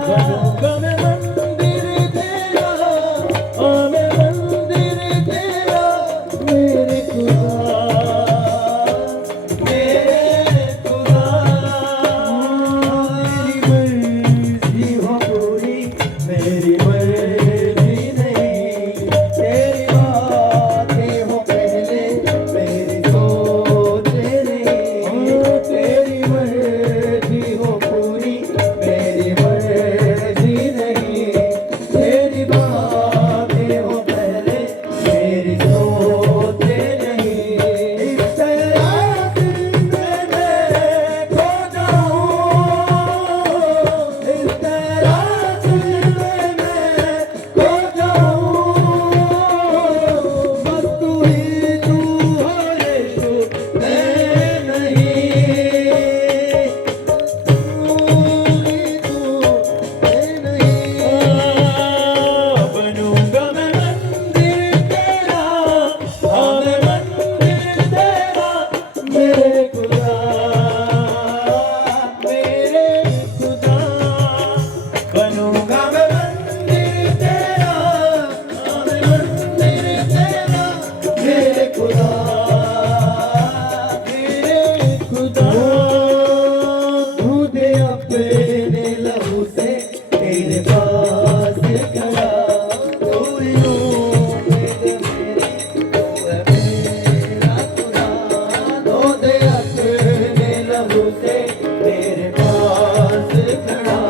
बनूंगा मैं मंदिर तेरा, मैं मंदिर तेरा मेरे खुदा, मेरे खुदा। तेरी मर्जी हो पूरी, मेरी मर्जी नहीं, तेरी बातें हो पहले मेरी सोच नहीं। तेरी मर्जी हो पूरी, मेरी मर्जी नहीं, तेरी बातें हो पहले मेरी सोच नहीं। इस तरह मैं खो जाऊं, इस तरह मैं खो जाऊं, बस तू ही तू हो यीशु, मैं नहीं, तू ही तू, मैं नहीं। बनूंगा मैं मंदिर तेरा, मैं मंदिर तेरा मेरे खुदा, मेरे खुदा। बनूंगा मैं मंदिर तेरा, मैं मंदिर तेरा मेरे खुदा, मेरे खुदा। तू दे अपने लहू से तेरे पास खड़ा, तू ही उम्मीद मेरी, तू है मेरा खुदा। तू दे अपने लहू से तेरे पास खड़ा,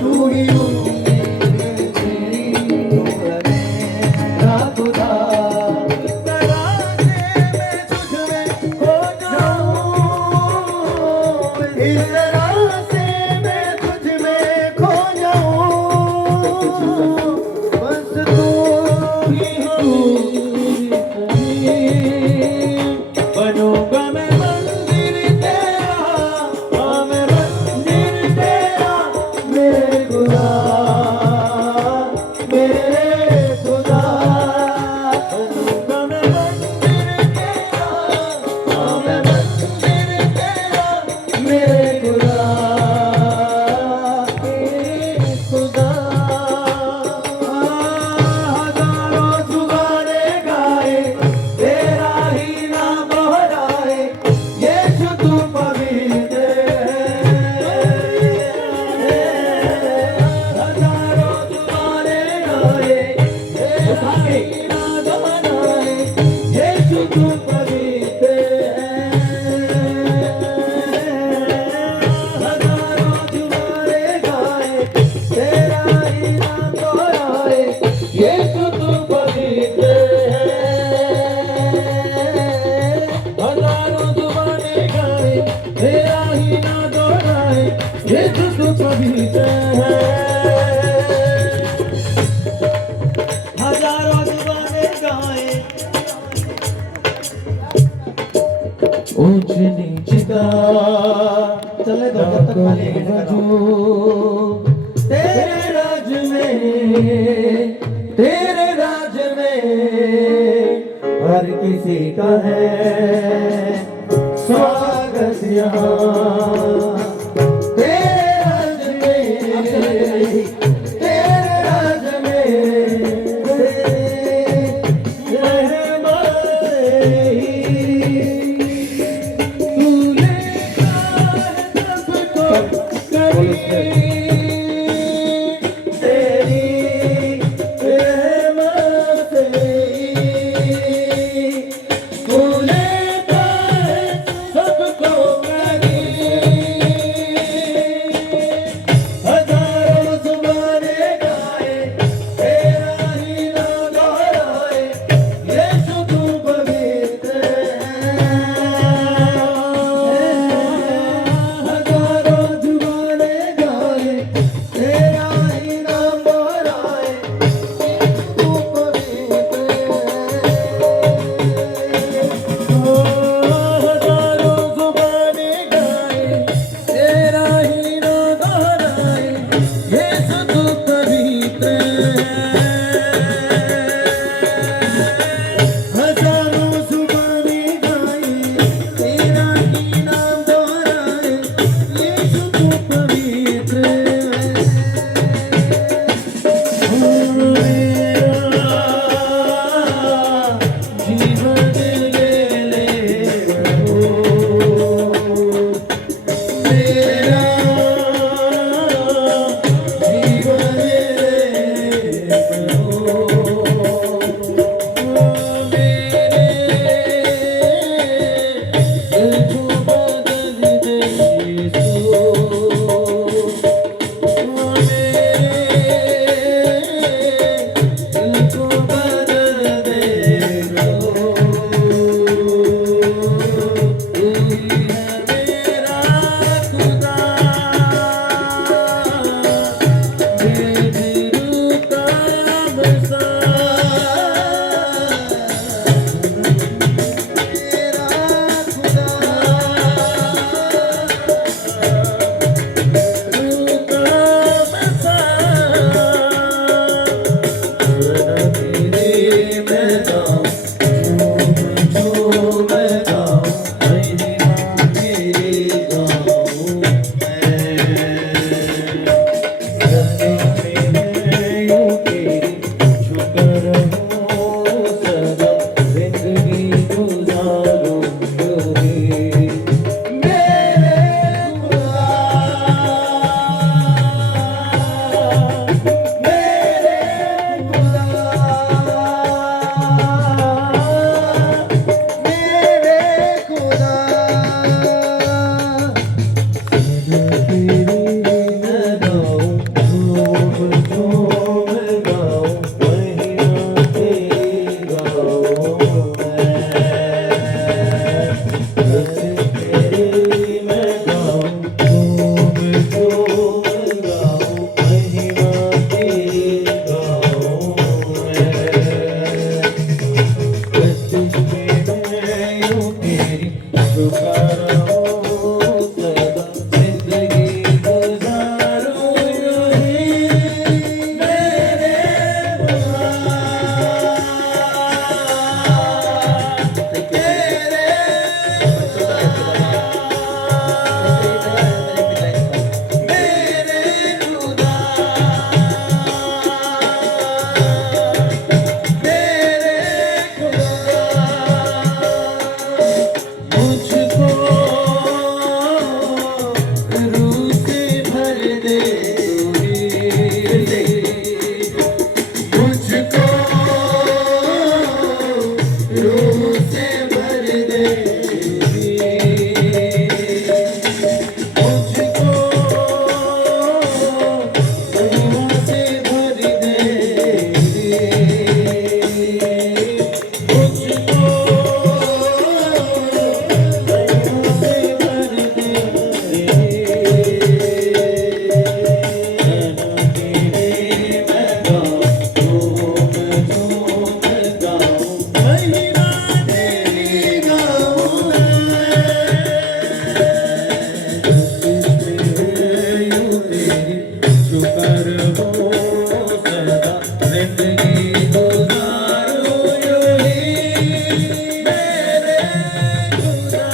तू ही उम्मीद मेरी, तू है मेरा खुदा। इस तरह से मैं तुझ में खो जाऊं, इस तरह से मैं तुझ में खो जाऊं, बस तू ही तू ही। बनूंगा मैं मंदिर तेरा, मैं मंदिर तेरा मेरे खुदा, मेरे खुदा। बनूंगा मैं मंदिर तेरा, मैं मंदिर तेरा मेरे खुदा, मेरे खुदा। हजारों जुबानें गाए तेरा ही नाम दोहराए, यीशु तू पवित्र है। हजारों जुबानें गाए तेरा ही नाम दोहराए, यीशु तू पवित्र है। हजारों जुबानें गाए तेरा ही नाम दोहराए, यीशु तू पवित्र है। हजारों जुबानें गाए तेरा ही नाम दोहराए, यीशु तू पवित्र है। हजारों जुबानें गाए ऊंच नीच का चले दो तब तक खाली वजूद, तेरे राज में, तेरे राज में हर किसी का है स्वागत यहाँ। तेरे राज में, तेरे राज में रहमत ही तू लेता है सबको करीब, तेरी रहमत ही तू लेता है सबको करीब। हजारों जुबानें शुक्र हो सदा जिंदगी गुजारो यूं ही मेरे खुदा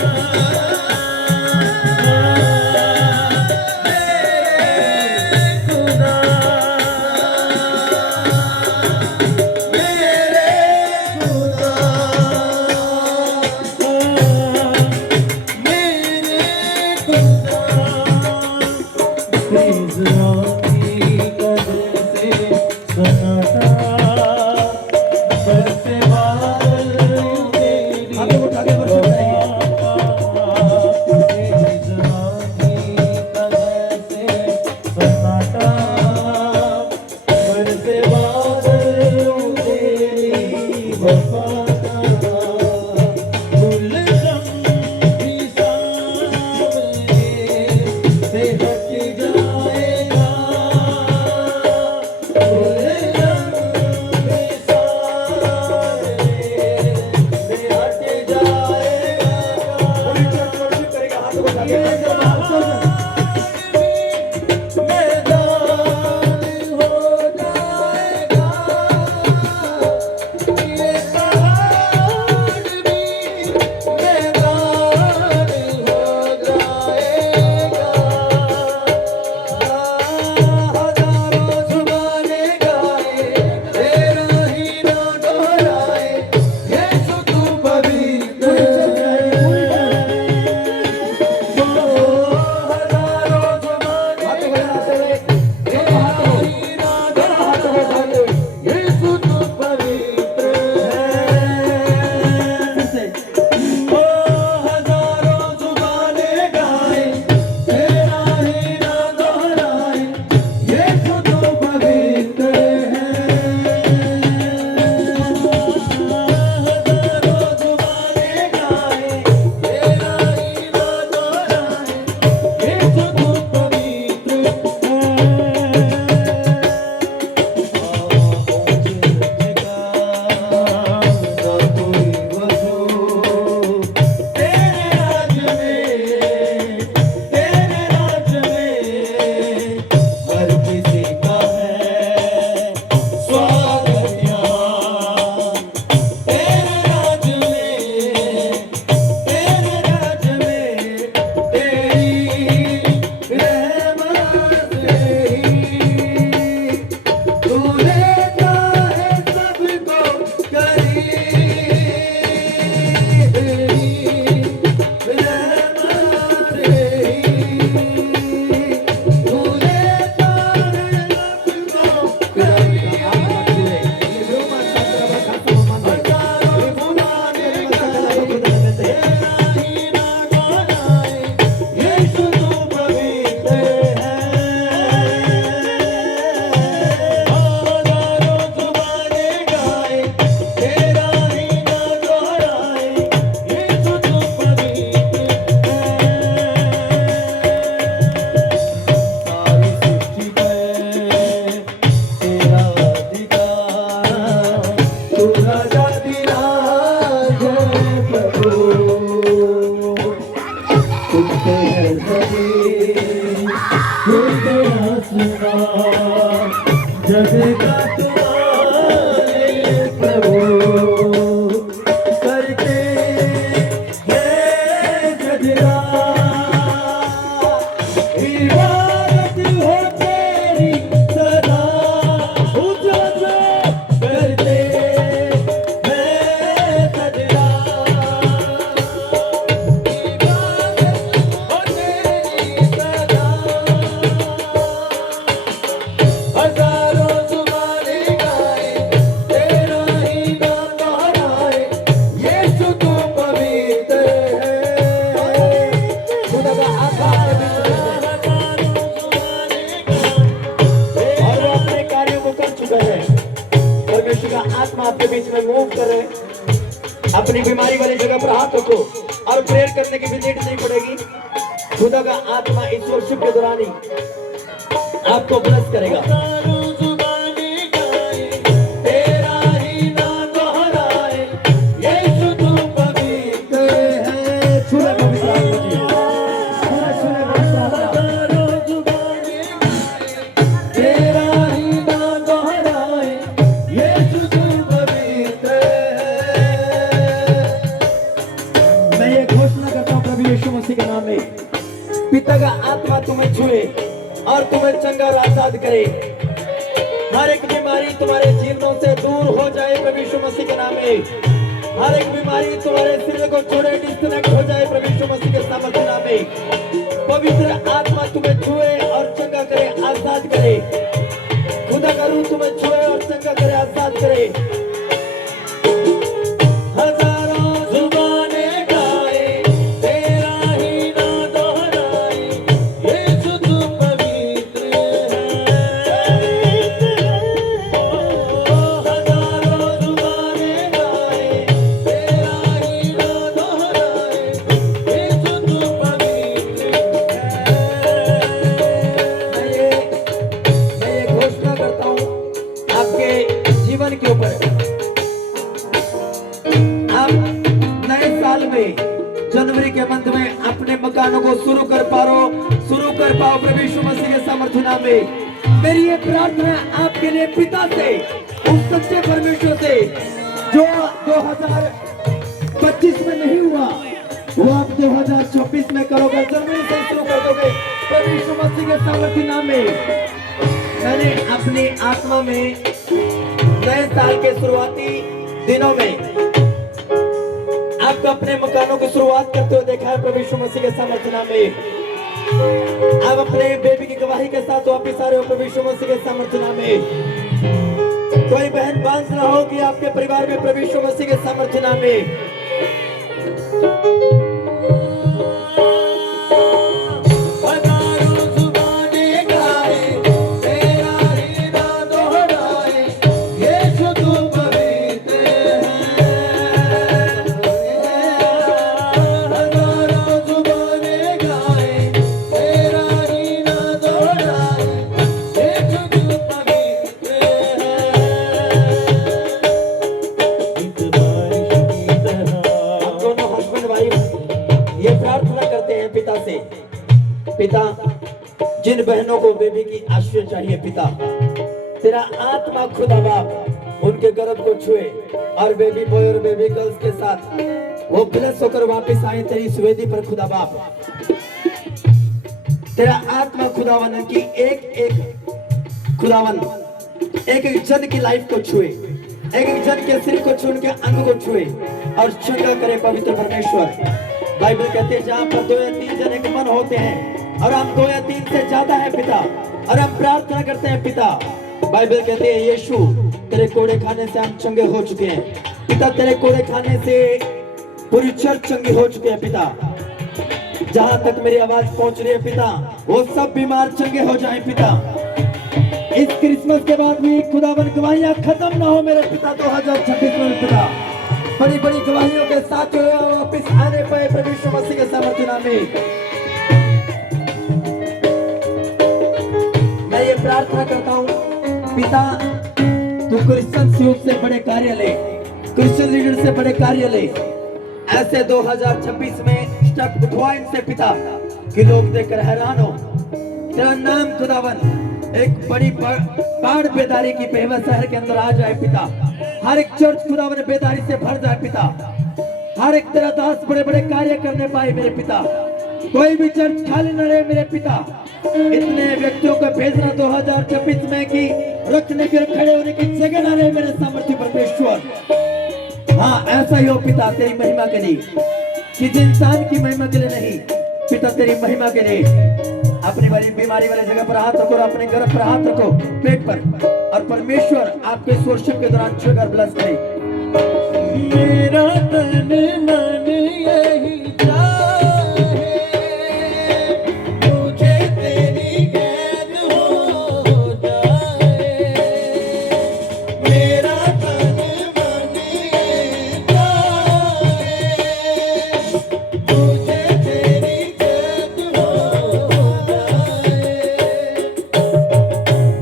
आत्मा आपके बीच में मूव करे। अपनी बीमारी वाली जगह पर हाथ रखो और प्रेयर करने की भी नीड नहीं पड़ेगी। खुदा का आत्मा इस वर्षिप के दौरान ही आपको ब्लेस करेगा। आजाद करे। हर एक बीमारी तुम्हारे जीवनों से दूर हो जाए प्रभु यीशु मसीह के नाम में। हर एक बीमारी तुम्हारे सिर को छोड़े, डिस्कनेक्ट हो जाए प्रभु यीशु मसीह के सामर्थ्य नाम में। पवित्र आत्मा तुम्हें छुए और चंगा करे, आजाद करे। खुदा का रूह तुम्हें छुए और चंगा करे, आजाद करे। हजारों जुबानें गाए तेरा ही नाम दोहराए, यीशु तू पवित्र है। हजारों जुबानें गाए तेरा ही नाम दोहराए, यीशु तू पवित्र है। मैं ये घोषणा करता हूँ आपके जीवन के ऊपर। आप नए साल में जनवरी के मंथ में अपने मकानों को शुरू कर पाओ प्रभु यीशु मसीह के सामर्थ्य नाम में। मेरी ये प्रार्थना है आपके लिए पिता से, उस सच्चे परमेश्वर से जो 2025 में नहीं हुआ वो आप 2024 में करोगे, जनवरी से शुरू कर दोगे प्रभु यीशु मसीह के सामर्थ्य नाम में। मैंने अपनी आत्मा में नए साल के शुरुआती दिनों में आपको अपने मकानों की शुरुआत करते हुए देखा है प्रभु यीशु मसीह के सामर्थ्य नाम में। आप अपने बेबी की गवाही के साथ वापिस आ रहे हो प्रभु यीशु मसीह के सामर्थ्य नाम में। कोई बहन बांझ ना होगी आपके परिवार में प्रभु यीशु मसीह के सामर्थ्य नाम में। पिता, जिन बहनों को बेबी की आशीष चाहिए पिता, तेरा आत्मा खुदा बाप उनके गर्भ को छुए और बेबी बॉय और बेबी गर्ल्स के साथ वो ब्लेस होकर वापस आए तेरी सुवेदी पर खुदा बाप। तेरा आत्मा खुदावन की एक खुदावन एक जन की लाइफ को छुए, एक जन के सिर को छुए, उनके अंग को छुए और चंगा करे पवित्र परमेश्वर। बाइबल कहते हैं जहाँ पर 2 या 3 जन एक मन होते हैं और हम 2 या 3 से ज्यादा है पिता, और हम प्रार्थना करते हैं पिता। बाइबल कहते हैं यीशु तेरे कोड़े खाने से हम चंगे हो चुके हैं पिता, तेरे कोड़े खाने से पूरी चर्च चंगी हो चुके हैं पिता। जहां तक मेरी आवाज पहुंच रही है पिता, वो सब बीमार चंगे हो जाएं पिता। इस क्रिसमस के बाद भी खुदावन गवाहियां खत्म ना हो मेरे पिता 2026 में पिता। बड़ी बड़ी गवाहियों के साथ वापिस आने पाए प्रभु यीशु मसीह के सामर्थ्य नाम में। मैं ये प्रार्थना करता हूँ पिता, तू क्रिश्चियन युग से बड़े कार्य ले, क्रिश्चियन लीडर से बड़े कार्य ले। ऐसे 2026 में स्टेप उठवा इनसे पिता कि लोग देखकर हैरान हो। तेरा नाम खुदावन एक बड़ी बाढ़ बेदारी की बेहवा शहर के अंदर आ जाए पिता। हर एक चर्च खुदावन बेदारी से भर जाए पिता। हर एक तेरा दास बड़े बड़े कार्य करने पाए मेरे पिता। कोई भी चर्च खाली न रहे मेरे पिता। इतने व्यक्तियों को भेजना 2026 में कि रखने के खड़े होने की जगह न रहे मेरे सामर्थ्य परमेश्वर। हाँ ऐसा ही हो पिता तेरी महिमा के लिए, किसी इंसान की महिमा के लिए नहीं पिता, तेरी महिमा के लिए। अपनी वाली बीमारी वाली जगह पर हाथ रखो, अपने गर्भ पर हाथ रखो, पेट पर, और परमेश्वर आपके वर्शिप के दौरान छुकर ब्लेस करे। मेरा तन मन यही चाहे, मुझे तेरी कैद हो जाए। मेरा तन मन यही चाहे, मुझे तेरी कैद हो जाए।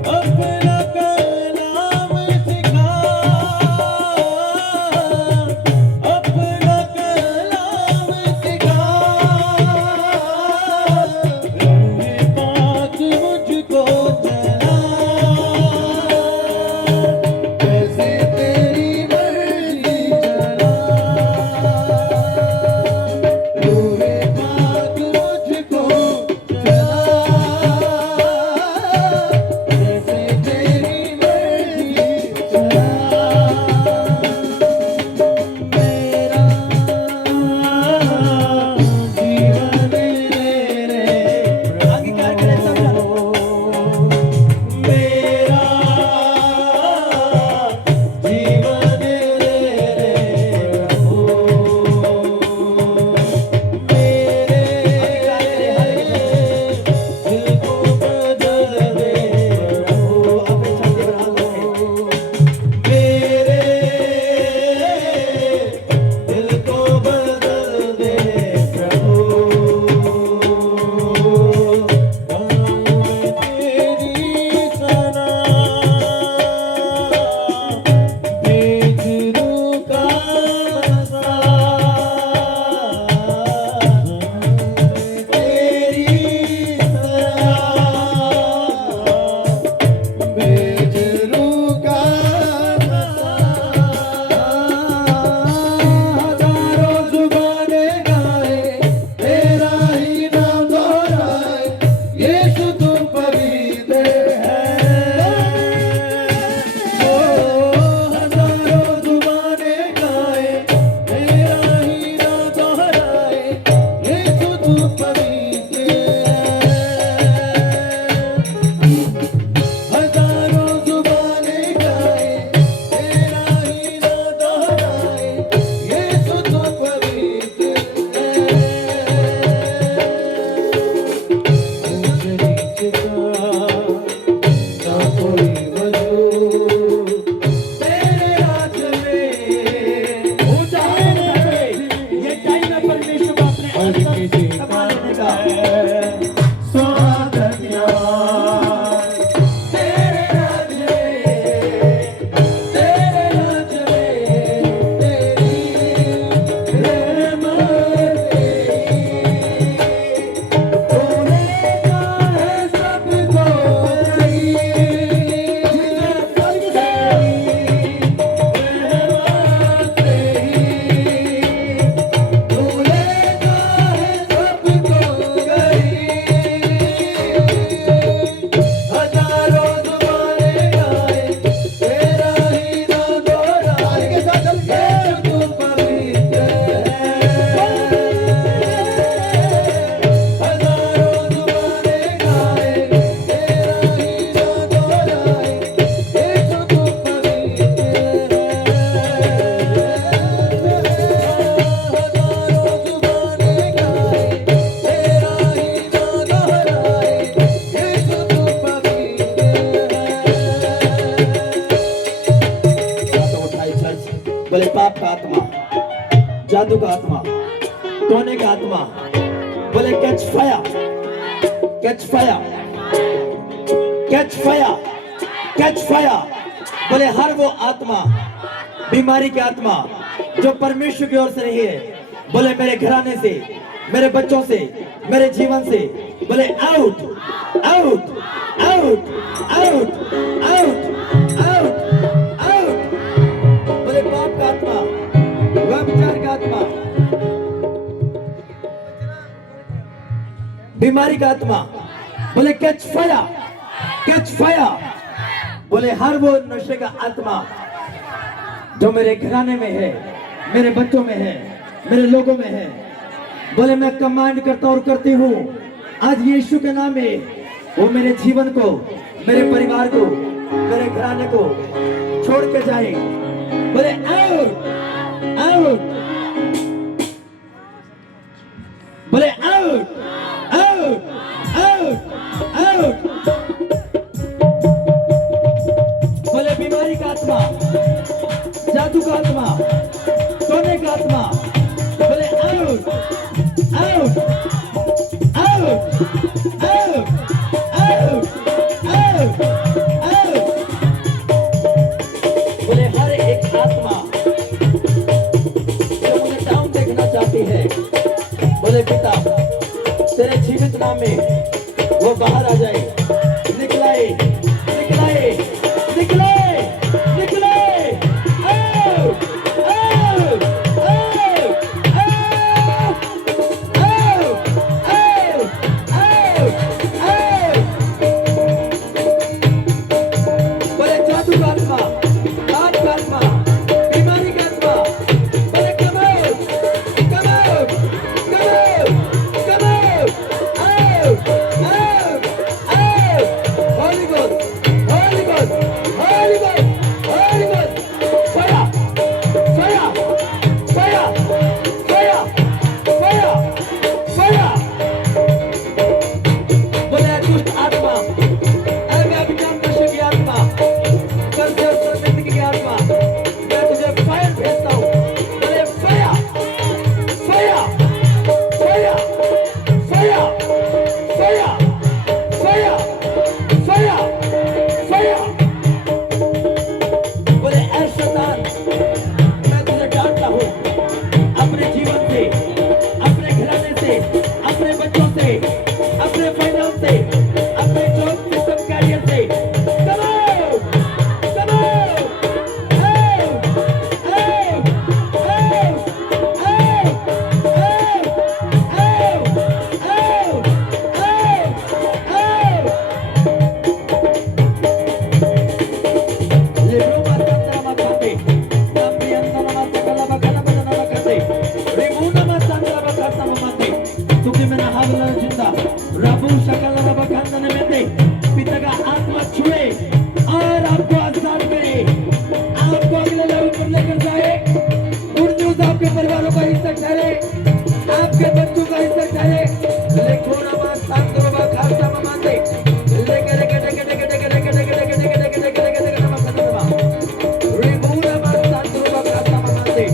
अपना कलाम सिखा, अपना पाप का आत्मा, जादू का आत्मा, टोने का आत्मा, बोले catch fire, catch fire, catch fire, catch fire. बोले हर वो आत्मा, बीमारी की आत्मा जो परमेश्वर की ओर से नहीं है, बोले मेरे घराने से, मेरे बच्चों से, मेरे जीवन से, बोले out out out out out out out. बोले पाप का आत्मा, व्यभिचार का आत्मा, बीमारी का आत्मा, बोले कैच फायर, कैच फायर। बोले हर वो नशे का आत्मा जो मेरे घराने में है, मेरे बच्चों में है, मेरे लोगों में है, बोले मैं कमांड करता और करती हूँ आज यीशु के नाम में, वो मेरे जीवन को, मेरे परिवार को, मेरे घराने को छोड़ के जाए। बोले आउट आउट, बोले आउट आउट आउट आउट। बोले बीमारी का आत्मा, जादू का आत्मा, सोने का आत्मा, बोले out out out out out out out. बोले हर एक आत्मा जो मुझे डाउन देखना चाहती है, बोले पिता तेरे जीवित नाम में वो बाहर आ जाए, निकलाए निकलाए निकलाए निकलाए। Out out out out out out out. बोले जादू का आत्मा, पाप का आत्मा, बीमारी का आत्मा, बोले come out come out come out come out out out out. Holi ghost, Holi ghost, Holi ghost, Holi ghost, fire fire fire fire fire fire. बोले दुष्ट आत्मा, अभिचार नशे की आत्मा, कर्ज और शर्मिंदगी की आत्मा, मैं तुझे फायर भेजता हूँ। बोले fire fire fire fire fire fire fire fire. बोले ऐ शैतान, मैं तुझे डांटता हूँ अपने जीवन से, अपने घराने से, अपने बच्चों से, अपने फाइनेंस से, अपने जॉब सिस्टम कैरियर से। Come out! Come out! Out! Out! Out! Out! Out! Out! Libruma sandra makate, nambiandana masakala bakala badana makate, rimuna masandra bakasa mamate, तुझे मेरा हावला जिंदा, राबू शकला रबकंदन में दे, पिता का आत्मा छुए और आपको आजाद करे, आपको अगले लेवल पर लेकर जाए। गुड न्यूज आपके परिवारों का हिस्सा ठहरे, आपके बच्चों का हिस्सा ठहरे। लेकोना मा सांद्रो बखासा ममाते, लेके लेके लेके लेके लेके लेके लेके लेके लेके लेके लेके लेके लेके नमस्कार। रिमूना मा सांद्रो बखासा ममाते,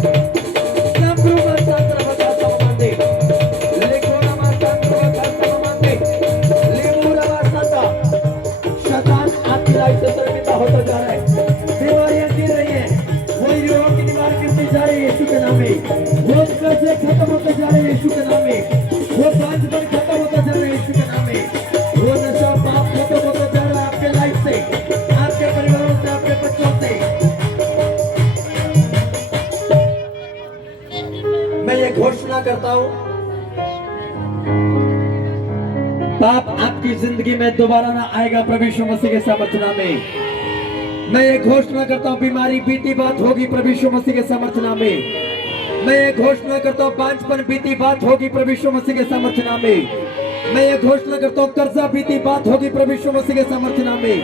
सांद्रो मा सांद्रो बखासा ममाते, लेकोना मा सांद्रो बखासा ममाते, लिमूना मा सांद्रो। शैतान आपकी लाइफ से शर्मिंदा होता जा रहा है, बीमारियां गिर रही हैं, वो रोग की दीवार गिरती जा रही है यीशु के नाम में, वो कर्जे खत्म होते जा रहे हैं यीशु के नाम में, वो बांझपन खत्म होता जा रहा है यीशु के नाम में, वो नशा पाप खत्म होता जा रहा है आपके लाइफ से, आपके परिवारों से, आपके बच्चों से। मैं ये घोषणा करता हूँ, पाप आपकी जिंदगी में दोबारा ना आएगा प्रभु यीशु मसीह के सामर्थ्य नाम में। मैं ये घोषणा करता हूँ बीमारी बीती बात होगी प्रभु यीशु मसीह के सामर्थ्य नाम में। मैं ये घोषणा करता हूँ बांझपन बीती बात होगी प्रभु यीशु मसीह के सामर्थ्य नाम में। मैं ये घोषणा करता हूँ कर्जा बीती बात होगी प्रभु यीशु मसीह के सामर्थ्य नाम में।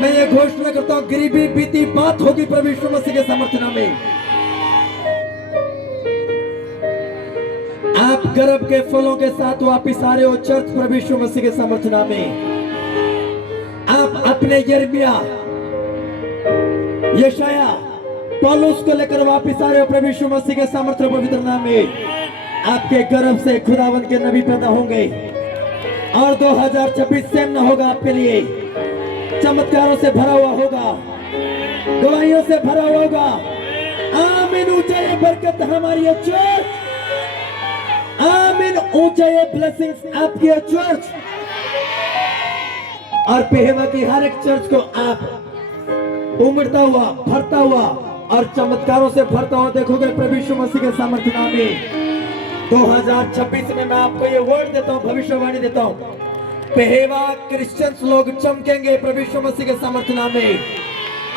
मैं ये घोषणा करता हूँ गरीबी बीती बात होगी प्रभु यीशु मसीह के सामर्थ्य नाम में। आप गर्भ के फलों के साथ वापिस आ रहे हो चर्च प्रभु यीशु मसीह के सामर्थ्य नाम में। आप अपने यिर्मयाह, यशाया पौलुस को लेकर वापिस आ रहे हो प्रभु यीशु मसीह के सामर्थ्य पवित्र नाम में। आपके गर्भ से खुदावंद के नबी पैदा होंगे और 2026 सेम न होगा आपके लिए, चमत्कारों से भरा हुआ होगा, गवाहियों से भरा हुआ होगा। आमीन। ऊंचाई बरकत हमारी है चर्च। आमीन। ऊंचाई ब्लेसिंग्स आपकी है चर्च। और पेहवा की हर एक चर्च को आप उमड़ता हुआ, भरता हुआ और चमत्कारों से भरता हुआ देखोगे प्रभु यीशु मसीह के सामर्थ्य नाम में। 2026 में मैं आपको ये वर्ड देता हूँ, भविष्यवाणी देता हूँ, पेहवा क्रिश्चियंस लोग चमकेंगे प्रभु यीशु मसीह के सामर्थ्य नाम में।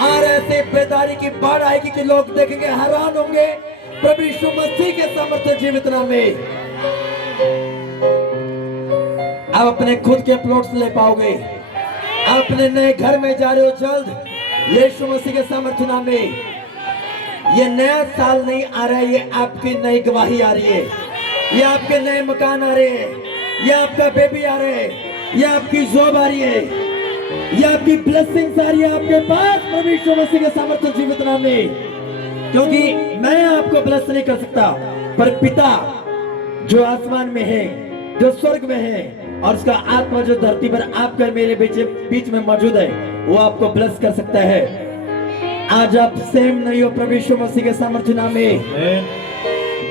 और ऐसे बेदारी की बाढ़ आएगी कि लोग देखेंगे, हैरान होंगे प्रभु यीशु मसीह के सामर्थ्य जीवित नाम में। आप अपने खुद के प्लॉट्स ले पाओगे, आप अपने नए घर में जा रहे हो जल्द यीशु मसीह के सामर्थ्य नाम में। ये नया साल नहीं आ रहा है, ये आपकी नई गवाही आ रही है, ये आपके नए मकान आ रहे हैं, ये आपका बेबी आ रहे हैं, ये आपकी जॉब आ रही है, ये आपकी ब्लेसिंग्स आ रही है आपके पास प्रभु यीशु मसीह के सामर्थ्य जीवित नाम में। क्योंकि मैं आपको ब्लेस नहीं कर सकता, पर पिता जो आसमान में है, जो स्वर्ग में है, और उसका आत्मा जो धरती पर आपके मेरे बीच में मौजूद है, वो आपको ब्लेस कर सकता है। आज आप सेम नहीं हो प्रभु यीशु मसीह के सामर्थ्य नाम में।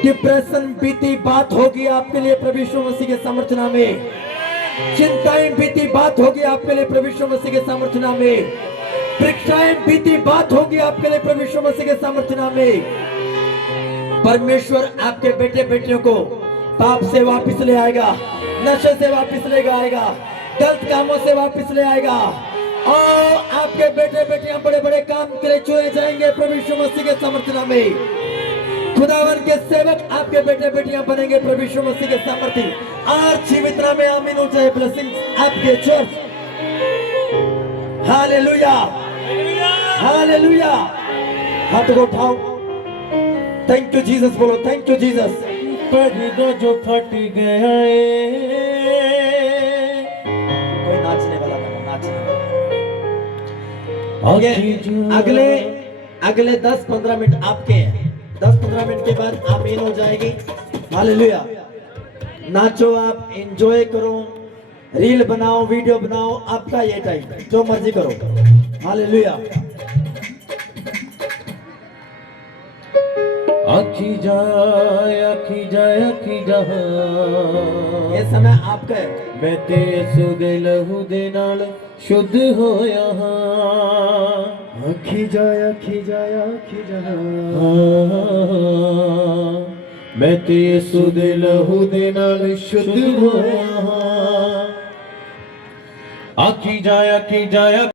डिप्रेशन बीती बात होगी आपके लिए प्रभु यीशु मसीह के सामर्थ्य नाम में। चिंताएं बीती बात होगी आपके लिए प्रभु यीशु मसीह के सामर्थ्य नाम में। परीक्षाएं बीती बात होगी आपके लिए प्रभु यीशु मसीह के सामर्थ्य नाम में। परमेश्वर आपके बेटे बेटियों को पाप से वापस ले आएगा, नशे से वापस ले आएगा, गलत कामों से वापस ले आएगा, और आपके बेटे बेटियां बड़े बड़े काम के लिए चुने जाएंगे प्रभु यीशु मसीह के सामर्थ्य नाम में। खुदावन के सेवक आपके बेटे बेटियां बनेंगे प्रभु यीशु मसीह के सामर्थ्य और जीवित नाम में। आमीन। हो जाए ब्लेसिंग्स आपके चर्च। Hallelujah, hallelujah. हाथ को उठाओ, थैंक यू जीसस बोलो, थैंक यू जीसस। पर्दा जो फट गया है। कोई नाचने वाला गाना, नाचने वाला। अगले 10-15 मिनट आपके हैं। 10-15 मिनट के बाद आमीन हो जाएगी। हालेलुया। नाचो, आप एंजॉय करो, रील बनाओ, वीडियो बनाओ, आपका ये टाइम, जो मर्जी करो। हालेलुया। आखी जाए, आखी जाए, आखी जा। ये समय आपका है। मैं ते सुदे लहू दे नाल शुद्ध होया हां। आखी जाए, आखी जाए, आखी जाए। मैं ते सुदे लहू दे नाल शुद्ध होया हां। आखी जाए, आखी जाए।